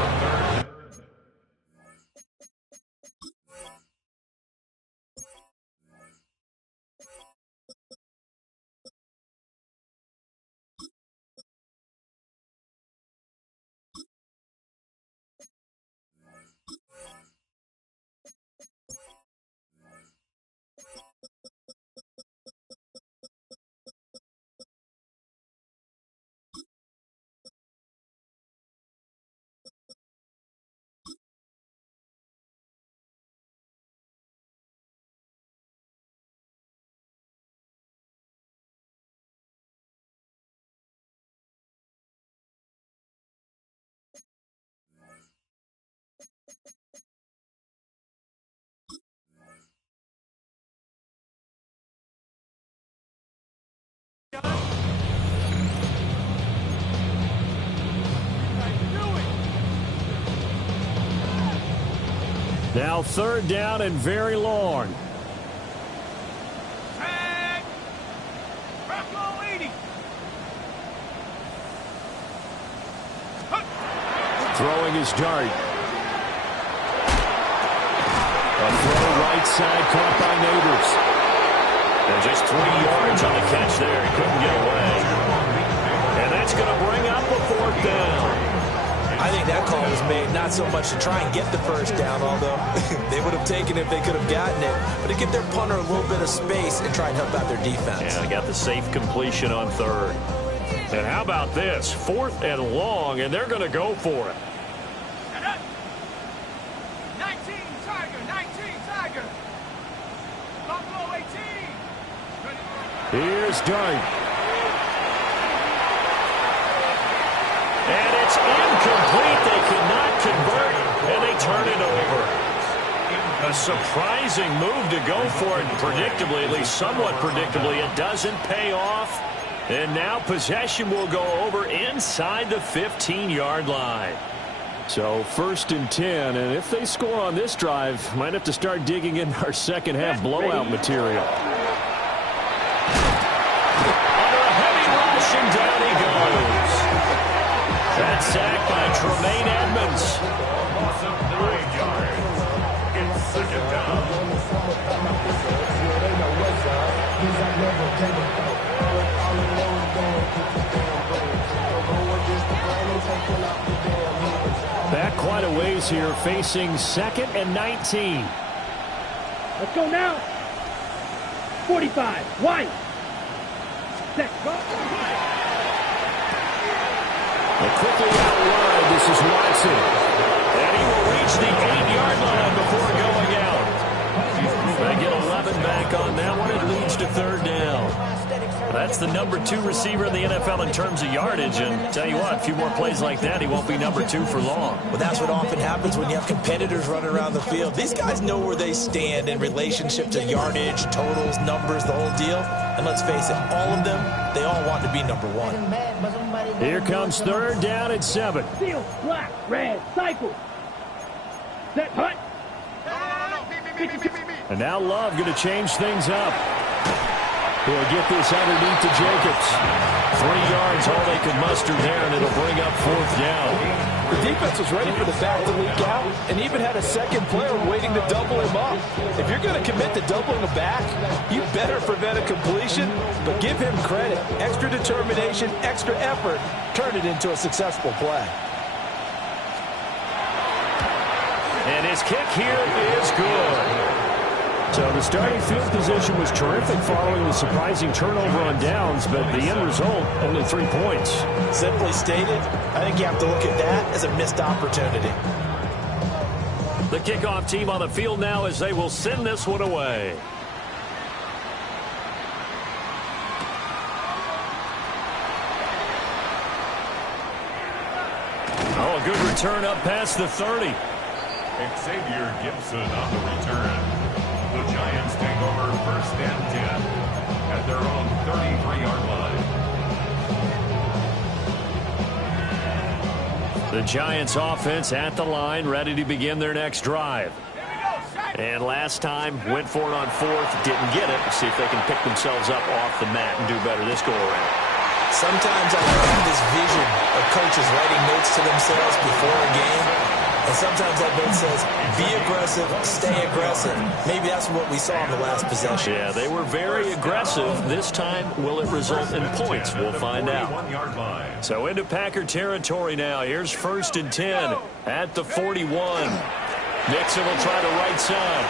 Now 3rd down and very long. Tag. Buffalo 80. Throwing his Dart. A throw right side caught by Neighbors. And just 3 yards on the catch there. He couldn't get away. And that's going to bring up a 4th down. I think that call was made not so much to try and get the first down, although they would have taken it if they could have gotten it, but to give their punter a little bit of space and try and help out their defense. Yeah, they got the safe completion on 3rd. And how about this? 4th and long, and they're going to go for it. 19 Tiger, 19 Tiger. Buffalo 18. Here's Dart. And it's incomplete. They could not convert, and they turn it over. A surprising move to go for it, predictably, at least somewhat predictably. It doesn't pay off. And now possession will go over inside the 15-yard line. So 1st and 10, and if they score on this drive, might have to start digging in our second-half blowout material. Under a heavy rush, and down he goes. That sack by Tremaine Edmonds. Back quite a ways here, facing 2nd and 19. Let's go now. 45. Wide. Set. Go. Quickly out wide, this is Watson. And he will reach the 8-yard line before going out. They get 11 back on that one. It leads to 3rd down. That's the number 2 receiver in the NFL in terms of yardage. And tell you what, a few more plays like that, he won't be number 2 for long. Well, that's what often happens when you have competitors running around the field. These guys know where they stand in relationship to yardage, totals, numbers, the whole deal. And let's face it, all of them, they all want to be number 1. Here comes 3rd down at 7. Seal, black, red, cycle. Set, hut. And now Love going to change things up. He'll get this underneath to Jacobs. 3 yards, all they could muster there, and it'll bring up 4th down. The defense was ready for the back to leak out and even had a second player waiting to double him up. If you're going to commit to doubling a back, you better prevent a completion, but give him credit. Extra determination, extra effort, turn it into a successful play. And his kick here is good. So the starting field position was terrific following the surprising turnover on downs, but the end result, only 3 points. Simply stated, I think you have to look at that as a missed opportunity. The kickoff team on the field now as they will send this one away. Oh, a good return up past the 30. Xavier Gibson on the return. The Giants take over 1st and 10 at their own 33-yard line. The Giants offense at the line, ready to begin their next drive. And last time, went for it on 4th, didn't get it. See if they can pick themselves up off the mat and do better this go-around. Sometimes I love this vision of coaches writing notes to themselves before a game. And sometimes that note says, be aggressive, stay aggressive. Maybe that's what we saw in the last possession. Yeah, they were very aggressive. This time, will it result in points? We'll find out. So into Packer territory now. Here's 1st and 10 at the 41. Nixon will try the right side.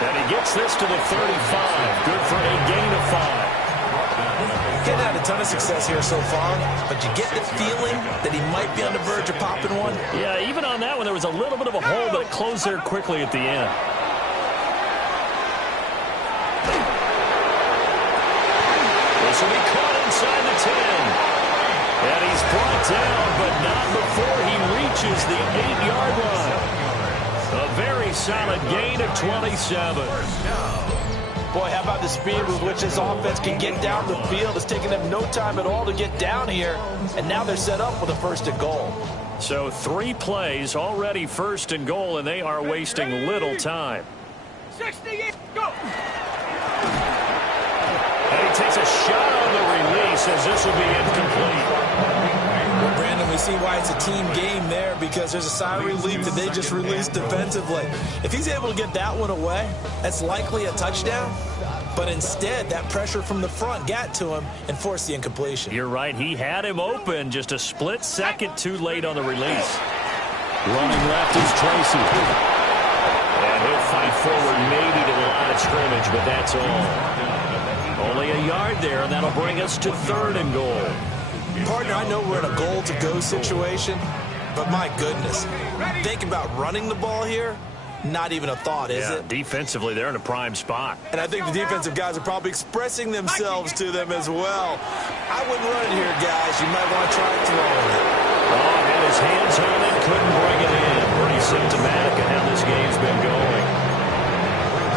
And he gets this to the 35. Good for a gain of 5. Getting had a ton of success here so far, but you get the feeling that he might be on the verge of popping one. Yeah, even on that one, there was a little bit of a hole, but it closed there quickly at the end. This will be caught inside the 10. And he's brought down, but not before he reaches the 8-yard line. A very solid gain of 27. Boy, how about the speed with which this offense can get down the field? It's taken them no time at all to get down here, and now they're set up with a 1st and goal. So 3 plays, already 1st and goal, and they are wasting little time. 68, go! And he takes a shot on the release as this will be incomplete. Well, Brandon, we see why it's a team game there, because there's a sigh of relief that they just released defensively. If he's able to get that one away, that's likely a touchdown. But instead, that pressure from the front got to him and forced the incompletion. You're right. He had him open, just a split second too late on the release. Running left is Tracy. And he'll fight forward maybe to the line of scrimmage, but that's all. Only a yard there, and that'll bring us to 3rd and goal. Partner, I know we're in a goal-to-go situation, but my goodness, think about running the ball here. Not even a thought, is it? Defensively, they're in a prime spot. And I think the defensive guys are probably expressing themselves to them as well. I wouldn't run it here, guys. You might want to try throwing it. Oh, had his hands on it, couldn't bring it in. Pretty symptomatic of how this game's been going.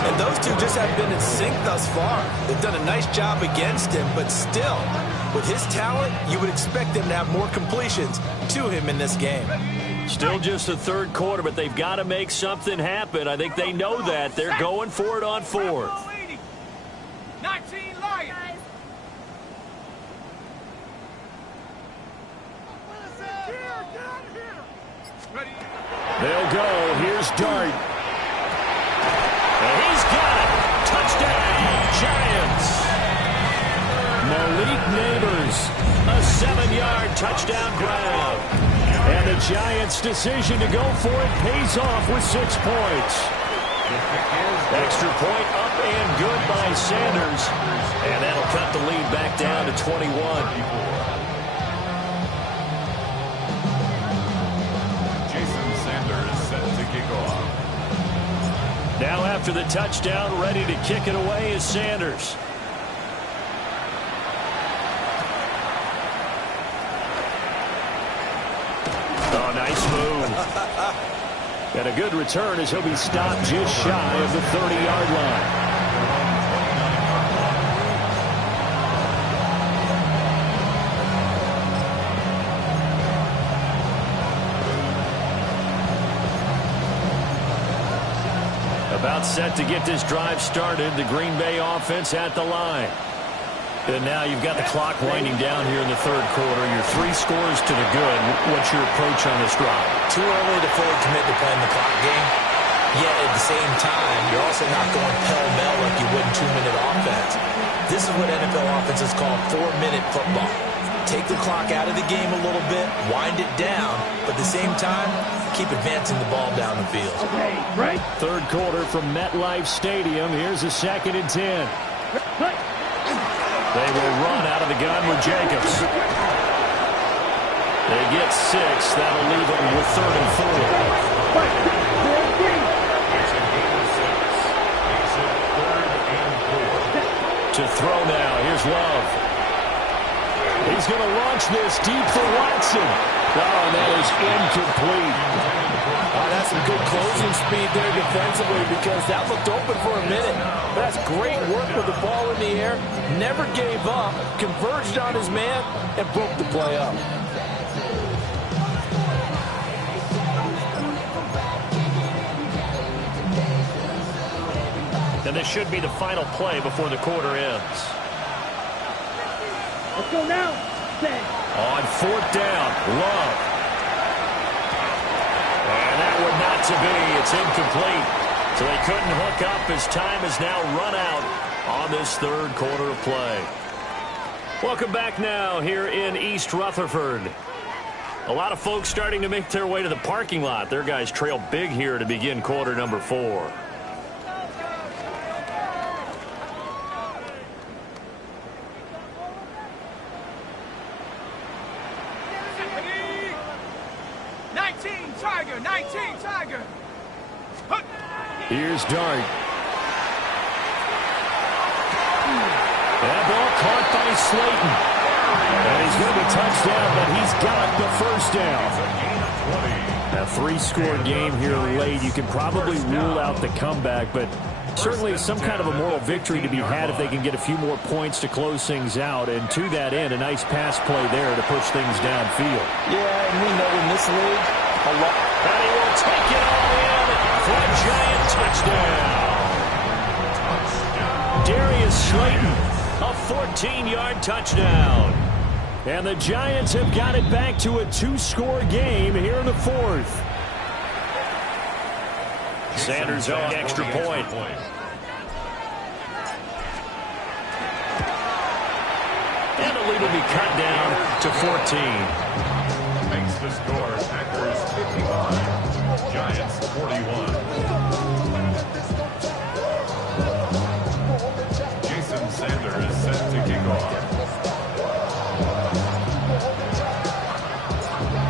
And those two just have been in sync thus far. They've done a nice job against him, but still, with his talent, you would expect them to have more completions to him in this game. Still just the 3rd quarter, but they've got to make something happen. I think they know that. They're going for it on 4th. 19 Lions. They'll go. Here's Dart. And he's got it. Touchdown, Giants. A 7-yard touchdown grab. And the Giants' decision to go for it pays off with 6 points. Extra point up and good by Sanders. And that'll cut the lead back down to 21. Jason Sanders set to kick off. Now after the touchdown, ready to kick it away is Sanders. Oh, nice move. And a good return as he'll be stopped just shy of the 30-yard line. About set to get this drive started. The Green Bay offense at the line. And now you've got the clock winding down here in the third quarter. Your 3 scores to the good. What's your approach on this drive? Too early to fully commit to playing the clock game. Yet at the same time, you're also not going pell-mell like you would in 2-minute offense. This is what NFL offenses call 4-minute football. Take the clock out of the game a little bit, wind it down, but at the same time, keep advancing the ball down the field. Okay, right. Third quarter from MetLife Stadium. Here's a 2nd and 10. They will run out of the gun with Jacobs. They get 6. That'll leave them with 3rd and 4. It's a gain of 6. Makes it 3rd and 4. To throw now. Here's Love. He's going to launch this deep for Watson. Oh, and that is incomplete. That's some good closing speed there defensively because that looked open for a minute. That's great work with the ball in the air. Never gave up, converged on his man, and broke the play up. And this should be the final play before the quarter ends. Let's go now. On 4th down, Love. And that one not to be. It's incomplete. So they couldn't hook up as time is now run out on this third quarter of play. Welcome back now here in East Rutherford. A lot of folks starting to make their way to the parking lot. Their guys trail big here to begin quarter number 4. Here's Dart. That ball caught by Slayton. And he's going to be touchdown, but he's got the first down. A 3-score game here late. You can probably rule out the comeback, but certainly some kind of a moral victory to be had if they can get a few more points to close things out. And to that end, a nice pass play there to push things downfield. Yeah, and we know in this league, a lot. And he will take it all in for a Giant touchdown. Darius Slayton, a 14-yard touchdown. And the Giants have got it back to a 2-score game here in the 4th. Sanders on extra point. And the lead will be cut down to 14. Makes the score Packers 51, Giants 41. Jason Sanders is set to kick off.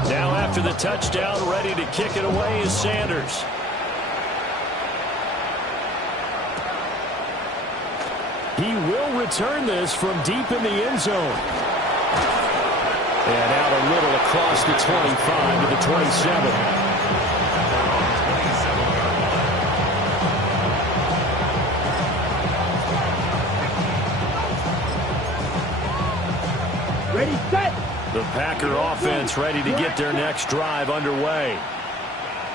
Now after the touchdown, ready to kick it away is Sanders. He will return this from deep in the end zone. And out a little across the 25 to the 27. Ready, set. The Packer offense ready to get their next drive underway.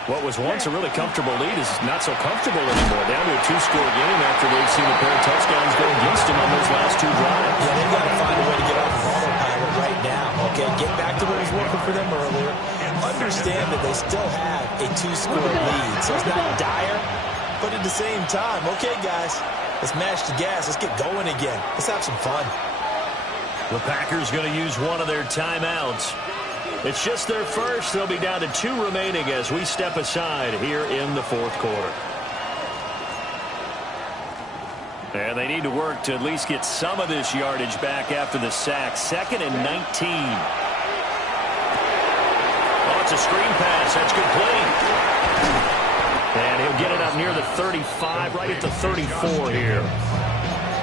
What was once a really comfortable lead is not so comfortable anymore. Down to a 2-score game after they've seen a pair of touchdowns go against them on those last 2 drives. Yeah, they've got to find a way to get off of autopilot right now. Okay, get back to what was working for them earlier. Understand that they still have a 2-score lead, so it's not dire. But at the same time, okay, guys, let's mash the gas. Let's get going again. Let's have some fun. The Packers going to use one of their timeouts. It's just their first. They'll be down to 2 remaining as we step aside here in the fourth quarter. And they need to work to at least get some of this yardage back after the sack. 2nd and 19. Oh, it's a screen pass. That's complete. And he'll get it up near the 35, right at the 34 here.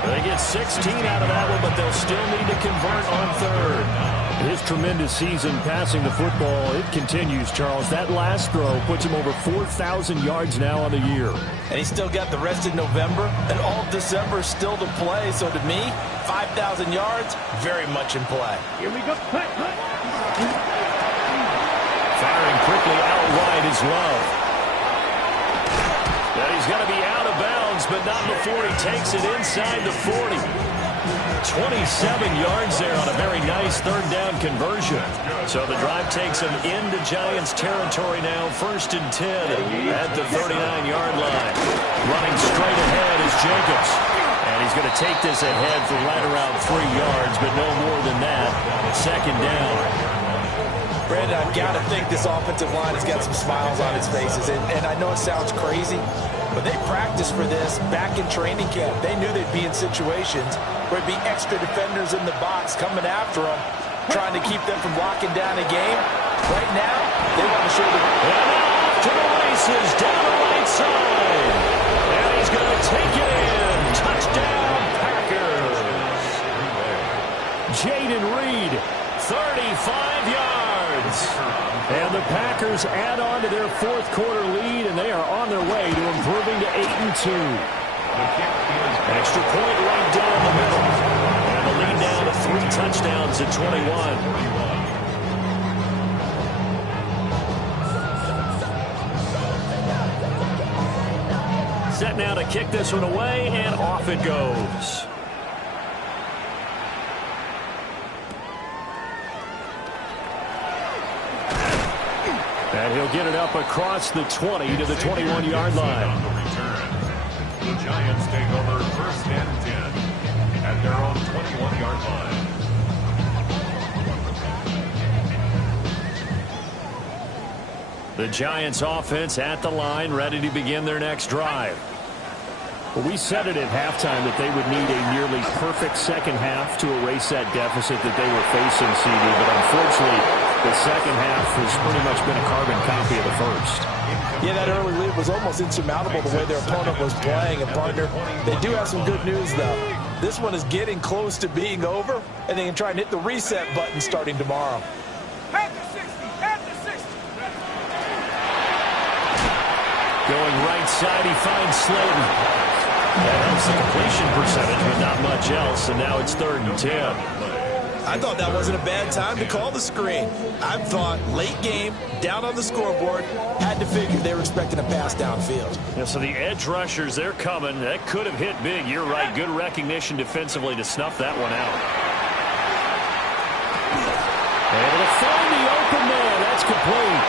They get 16 out of that one, but they'll still need to convert on 3rd. His tremendous season passing the football, it continues, Charles. That last throw puts him over 4,000 yards now on the year. And he's still got the rest of November and all of December still to play. So to me, 5,000 yards, very much in play. Here we go. Cut. Firing quickly out wide is Love. And he's going to be out of bounds, but not before he takes it inside the 40. 27 yards there on a very nice 3rd down conversion. So the drive takes him into Giants territory now. 1st and 10 at the 39-yard line. Running straight ahead is Jacobs. And he's going to take this ahead for right around 3 yards, but no more than that. 2nd down. Brandon, I've got to think this offensive line has got some smiles on its faces. And I know it sounds crazy, but they practiced for this back in training camp. They knew they'd be in situations where it'd be extra defenders in the box coming after them, trying to keep them from locking down a game. Right now, they want to show them. And off to the races down the right side. And he's going to take it in. Touchdown, Packers. Jaden Reed, 35 yards. And the Packers add on to their 4th quarter lead, and they are on their way to improving to 8-2. Extra point right down the middle. And the lead down to 3 touchdowns at 21. Set now to kick this one away, and off it goes. And he'll get it up across the 20 to the 21-yard line. The Giants take over 1st and 10 at their own 21-yard line. The Giants offense at the line, ready to begin their next drive. Well, we said it at halftime that they would need a nearly perfect second half to erase that deficit that they were facing, CD. But unfortunately, the second half has pretty much been a carbon copy of the first. Yeah, that early lead was almost insurmountable the way their opponent was playing. And, partner, they do have some good news, though. This one is getting close to being over, and they can try and hit the reset button starting tomorrow. Going right side, he finds Slayton. That helps the completion percentage, but not much else, and now it's 3rd and 10. I thought that wasn't a bad time to call the screen. I thought late game, down on the scoreboard, had to figure they were expecting a pass downfield. Yeah, so the edge rushers, they're coming. That could have hit big. You're right. Good recognition defensively to snuff that one out. Able to find the open man. That's complete.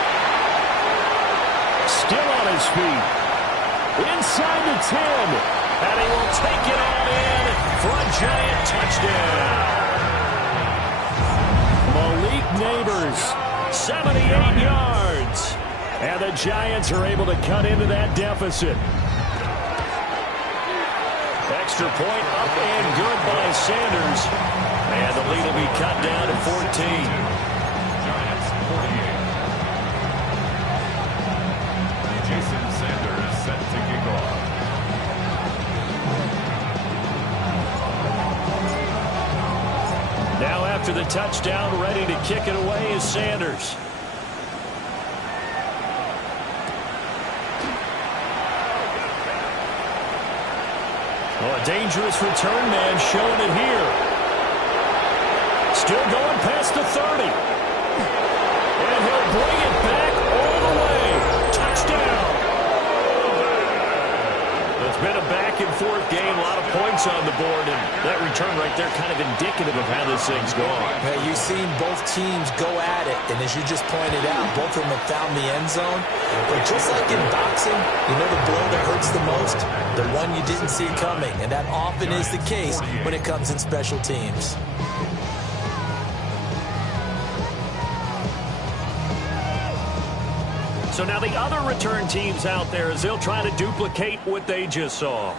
Still on his feet. Inside the 10. And he will take it all in for a Giant touchdown. Malik Neighbors, 78 yards. And the Giants are able to cut into that deficit. Extra point up and good by Sanders. And the lead will be cut down to 14. Giants 48. Jason Sanders set to kick off. Now after the touchdown, ready to kick it away is Sanders. Oh, a dangerous return man showing it here. Still going past the 30. And he'll bring it back all the way. Touchdown. It's been a back-and-forth game, a lot of points on the board, and that return right there kind of indicative of how this thing's going. Hey, you've seen both teams go at it, and as you just pointed out, both of them have found the end zone. But just like in boxing, you know the blow that hurts the most? The one you didn't see coming, and that often is the case when it comes in special teams. So now the other return teams out there as they'll try to duplicate what they just saw.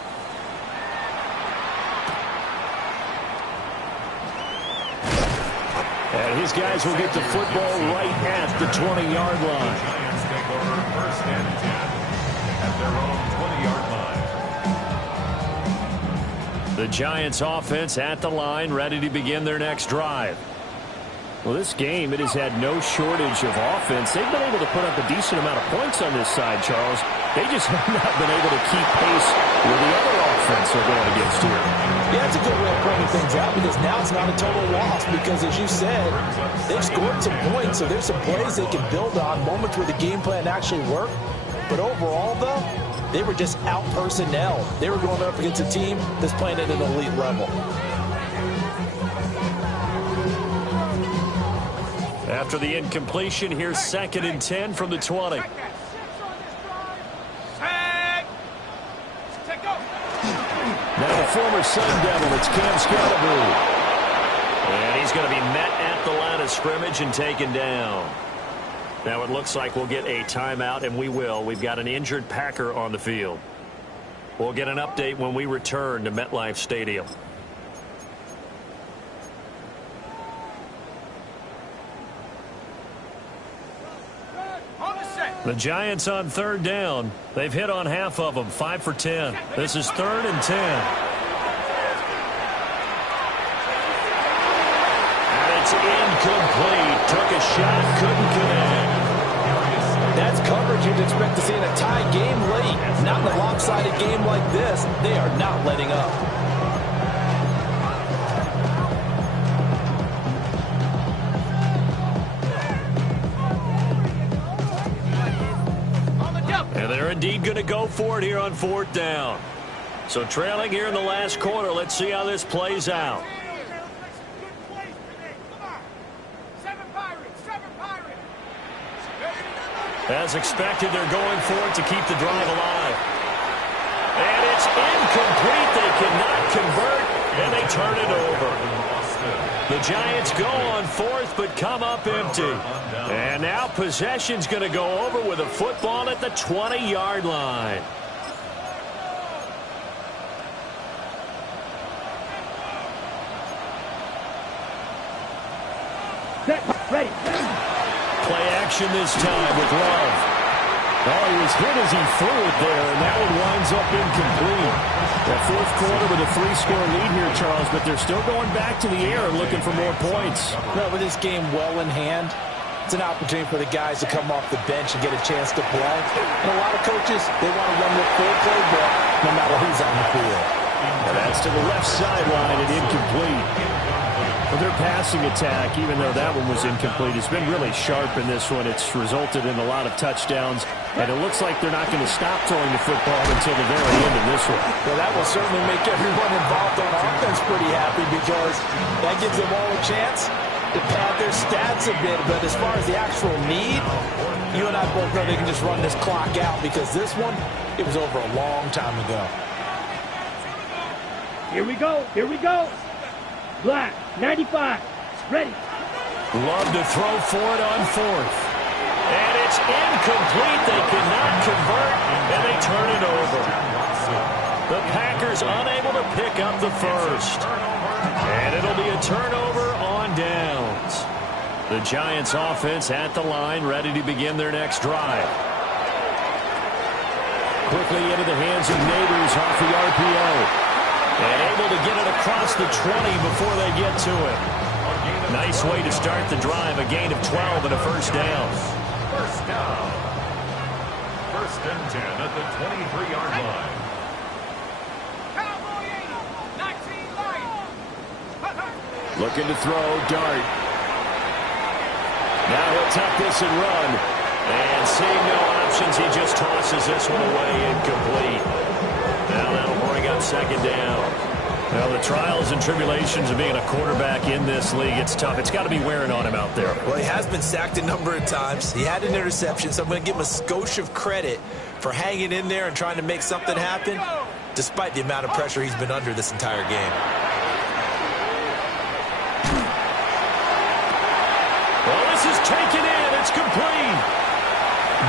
And his guys will get the football right at the 20-yard line. Giants take over 1st and 10 at their own 20-yard line. The Giants offense at the line, ready to begin their next drive. Well, this game, it has had no shortage of offense. They've been able to put up a decent amount of points on this side, Charles. They just have not been able to keep pace with the other offense they're going against here. Yeah, that's a good way of pointing things out because now it's not a total loss because, as you said, they've scored some points, so there's some plays they can build on, moments where the game plan actually worked. But overall, though, they were just out personnel. They were going up against a team that's playing at an elite level. After the incompletion, here's 2nd and 10 from the 20. Now the former Sun Devil, it's Cam Scalaboo. And he's going to be met at the line of scrimmage and taken down. Now it looks like we'll get a timeout, and we will. We've got an injured Packer on the field. We'll get an update when we return to MetLife Stadium. The Giants on 3rd down. They've hit on half of them, 5 for 10. This is 3rd and 10. And it's incomplete. Took a shot, couldn't connect. That's coverage you'd expect to see in a tie game late. Not in a lopsided game like this. They are not letting up. And they're indeed going to go for it here on 4th down. So trailing here in the last quarter. Let's see how this plays out. As expected, they're going for it to keep the drive alive. And it's incomplete. They cannot convert, and they turn it over. The Giants go on 4th, but come up empty. And now possession's going to go over with a football at the 20-yard line. Set. Ready. Play action this time with Love. Oh, he was hit as he threw it there, and that one winds up incomplete. The 4th quarter with a 3-score lead here, Charles, but they're still going back to the air and looking for more points. No, with this game well in hand, it's an opportunity for the guys to come off the bench and get a chance to play. And a lot of coaches, they want to run the full playbook no matter who's on the field. And that's to the left sideline and incomplete. Well, their passing attack, even though that one was incomplete, has been really sharp in this one. It's resulted in a lot of touchdowns, and it looks like they're not going to stop throwing the football until the very end of this one. Well, that will certainly make everyone involved on offense pretty happy because that gives them all a chance to pad their stats a bit. But as far as the actual need, you and I both know they can just run this clock out because this one, it was over a long time ago. Here we go. Here we go. Black, 95, ready. Love to throw for it on 4th. And it's incomplete. They cannot convert, and they turn it over. The Packers unable to pick up the first. And it'll be a turnover on downs. The Giants offense at the line, ready to begin their next drive. Quickly into the hands of Neighbors off the RPO. And able to get it across the 20 before they get to it. Nice way to start the drive. A gain of 12 and a first down. First down. 1st and 10 at the 23-yard line. Looking to throw, Dart. Now he'll tuck this and run. And seeing no options, he just tosses this one away, incomplete. Now that'll bring up 2nd down. Now the trials and tribulations of being a quarterback in this league, it's tough. It's got to be wearing on him out there. Well, he has been sacked a number of times. He had an interception, so I'm going to give him a skosh of credit for hanging in there and trying to make something happen, despite the amount of pressure he's been under this entire game. Well, this is taken in. It's complete.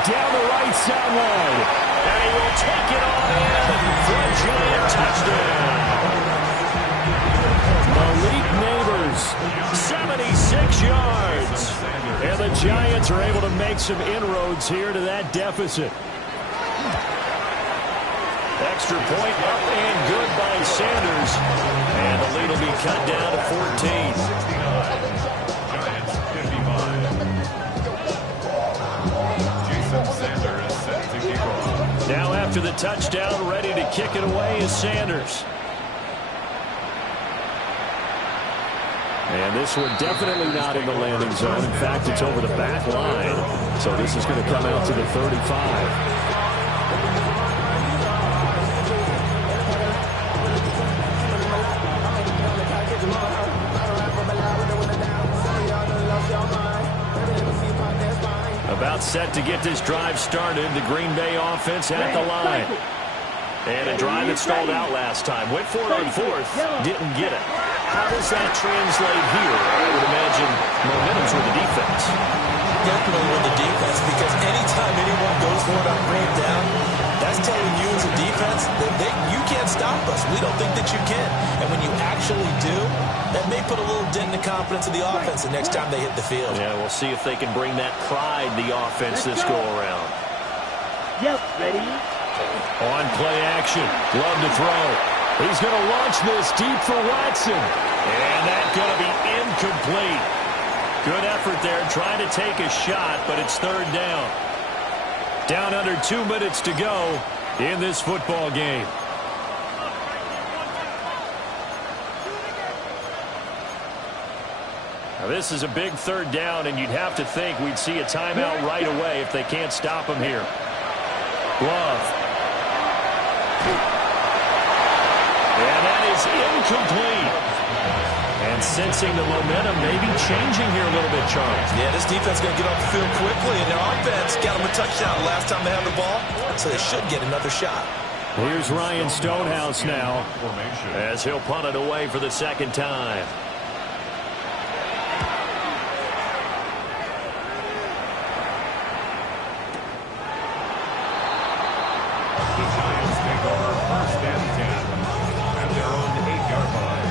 Down the right sideline. And he will take it on in for a Giant touchdown. Malik Neighbors, 76 yards. And the Giants are able to make some inroads here to that deficit. Extra point up and good by Sanders. And the lead will be cut down to 14. 69. Giants 55. Jason Sanders is set to kick off. Now after the touchdown, ready to kick it away is Sanders. And this one definitely not in the landing zone. In fact, it's over the back line. So this is going to come out to the 35. About set to get this drive started. The Green Bay offense at the line. And a drive that stalled out last time. Went for it on fourth. Didn't get it. How does that translate here? I would imagine momentum's with the defense. Definitely with the defense, because anytime anyone goes for it on fourth down, that's telling you as a defense that you can't stop us. We don't think that you can. And when you actually do, that may put a little dent in the confidence of the offense the next time they hit the field. Yeah, we'll see if they can bring that pride, the offense, this go around. Yep, ready? On play action. Love to throw. He's going to launch this deep for Watson. And that's going to be incomplete. Good effort there trying to take a shot, but it's third down. Down under 2 minutes to go in this football game. Now this is a big third down, and you'd have to think we'd see a timeout right away if they can't stop him here. Love. And that is incomplete. And sensing the momentum maybe changing here a little bit, Charles. Yeah, this defense is going to get off the field quickly, and their offense got them a touchdown last time they had the ball, so they should get another shot. Here's Ryan Stonehouse now as he'll punt it away for the second time. The Giants take over first and 10 at their own 8-yard line.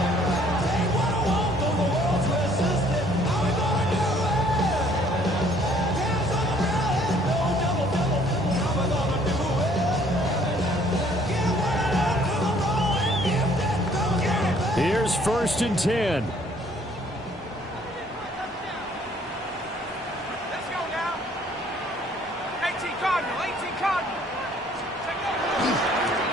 Here's first and 10. Let's go now. 18 Cardinal, 18 Cardinal.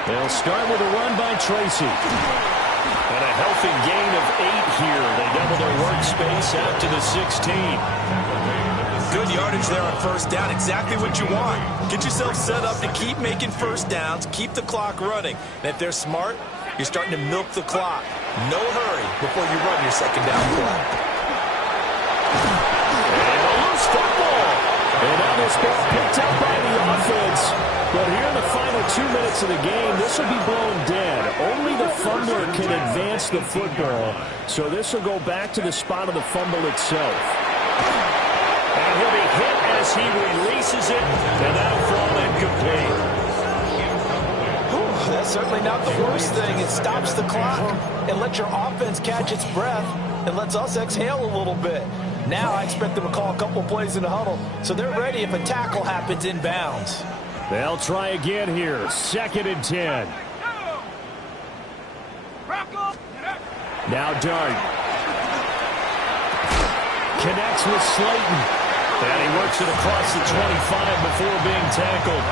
They'll start with a run by Tracy. And a healthy gain of 8 here. They double their workspace out to the 16. Good yardage there on first down. Exactly what you want. Get yourself set up to keep making first downs, keep the clock running. And if they're smart, you're starting to milk the clock. No hurry before you run your second down play. And a loose football. And now this ball picked up by the offense. But here in the final 2 minutes of the game, this will be blown dead. Only the fumbler can advance the football. So this will go back to the spot of the fumble itself. And he'll be hit as he releases it. And that'll fall incomplete. That's certainly not the worst thing. It stops the clock and lets your offense catch its breath and lets us exhale a little bit. Now I expect them to call a couple plays in the huddle, so they're ready if a tackle happens inbounds. They'll try again here. Second and 10. Now Dart. Connects with Slayton. And he works it across the 25 before being tackled.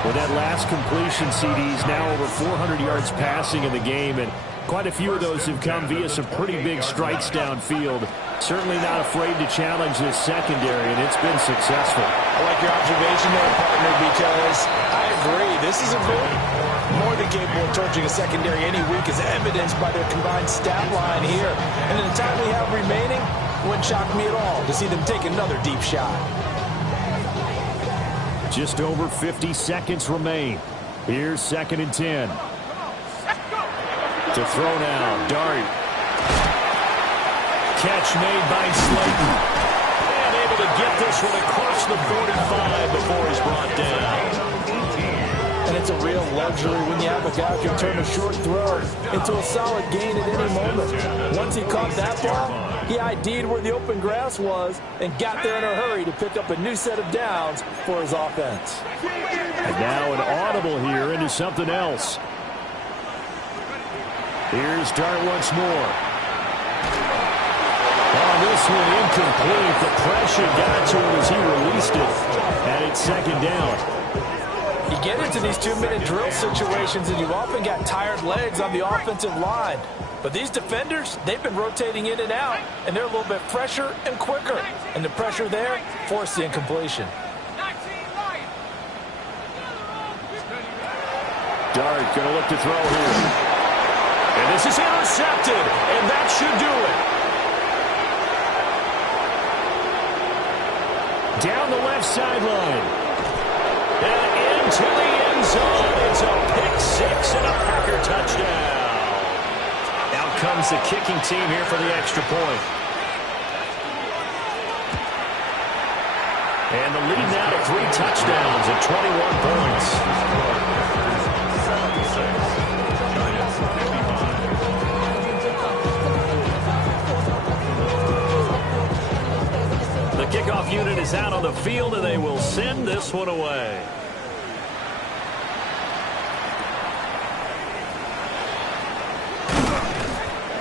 With that last completion, CD's now over 400 yards passing in the game, and quite a few of those have come via some pretty big strikes downfield. Certainly not afraid to challenge this secondary, and it's been successful. I like your observation there, partner, because I agree. This is a group more than capable of torching a secondary any week, as evidenced by their combined stat line here. And in the time we have remaining, it wouldn't shock me at all to see them take another deep shot. Just over 50 seconds remain. Here's second and 10. To throw now, Dart. Catch made by Slayton. And able to get this one across approach the 45 before he's brought down. And it's a real luxury when you have a guy who can turn a short throw into a solid gain at any moment. Once he caught that ball, he ID'd where the open grass was and got there in a hurry to pick up a new set of downs for his offense. And now an audible here into something else. Here's Dart once more. Oh, this one incomplete. The pressure got to him as he released it. And it's second down. You get into these 2-minute drill situations and you've often got tired legs on the offensive line. But these defenders, they've been rotating in and out, and they're a little bit fresher and quicker. And the pressure there forced the incompletion. Dart going to look to throw here. And this is intercepted, and that should do it. Down the left sideline. And into the end zone. It's a pick six and a Packer touchdown. Out comes the kicking team here for the extra point. And the lead now to 3 touchdowns at 21 points. The kickoff unit is out on the field, and they will send this one away.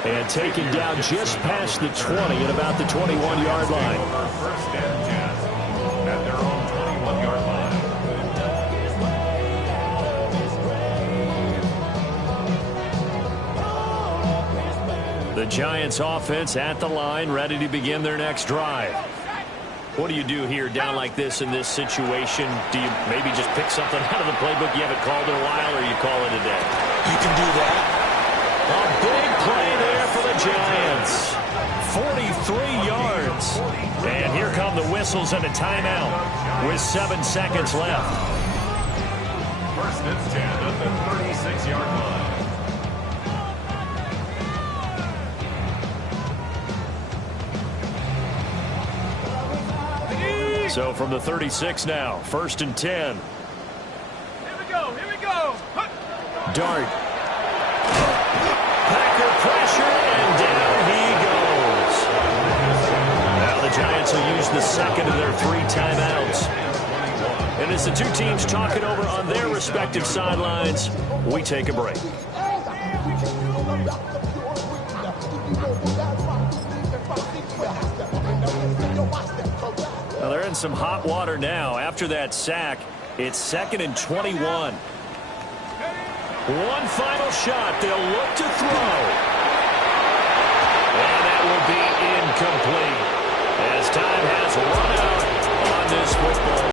And taken down just past the 20 at about the 21-yard line. First and 10 at their own 21-yard line. The Giants offense at the line, ready to begin their next drive. What do you do here down like this in this situation? Do you maybe just pick something out of the playbook you haven't called in a while, or you call it a day? You can do that. A big play there for the Giants. 43 yards. And here come the whistles and a timeout with 7 seconds left. First and 10 at the 36-yard line. So from the 36 now, first and 10. Here we go, here we go. Dart. Packer pressure, and down he goes. Now the Giants will use the second of their 3 timeouts. And as the two teams talk it over on their respective sidelines, we take a break. Well, they're in some hot water now. After that sack, it's 2nd and 21. One final shot. They'll look to throw.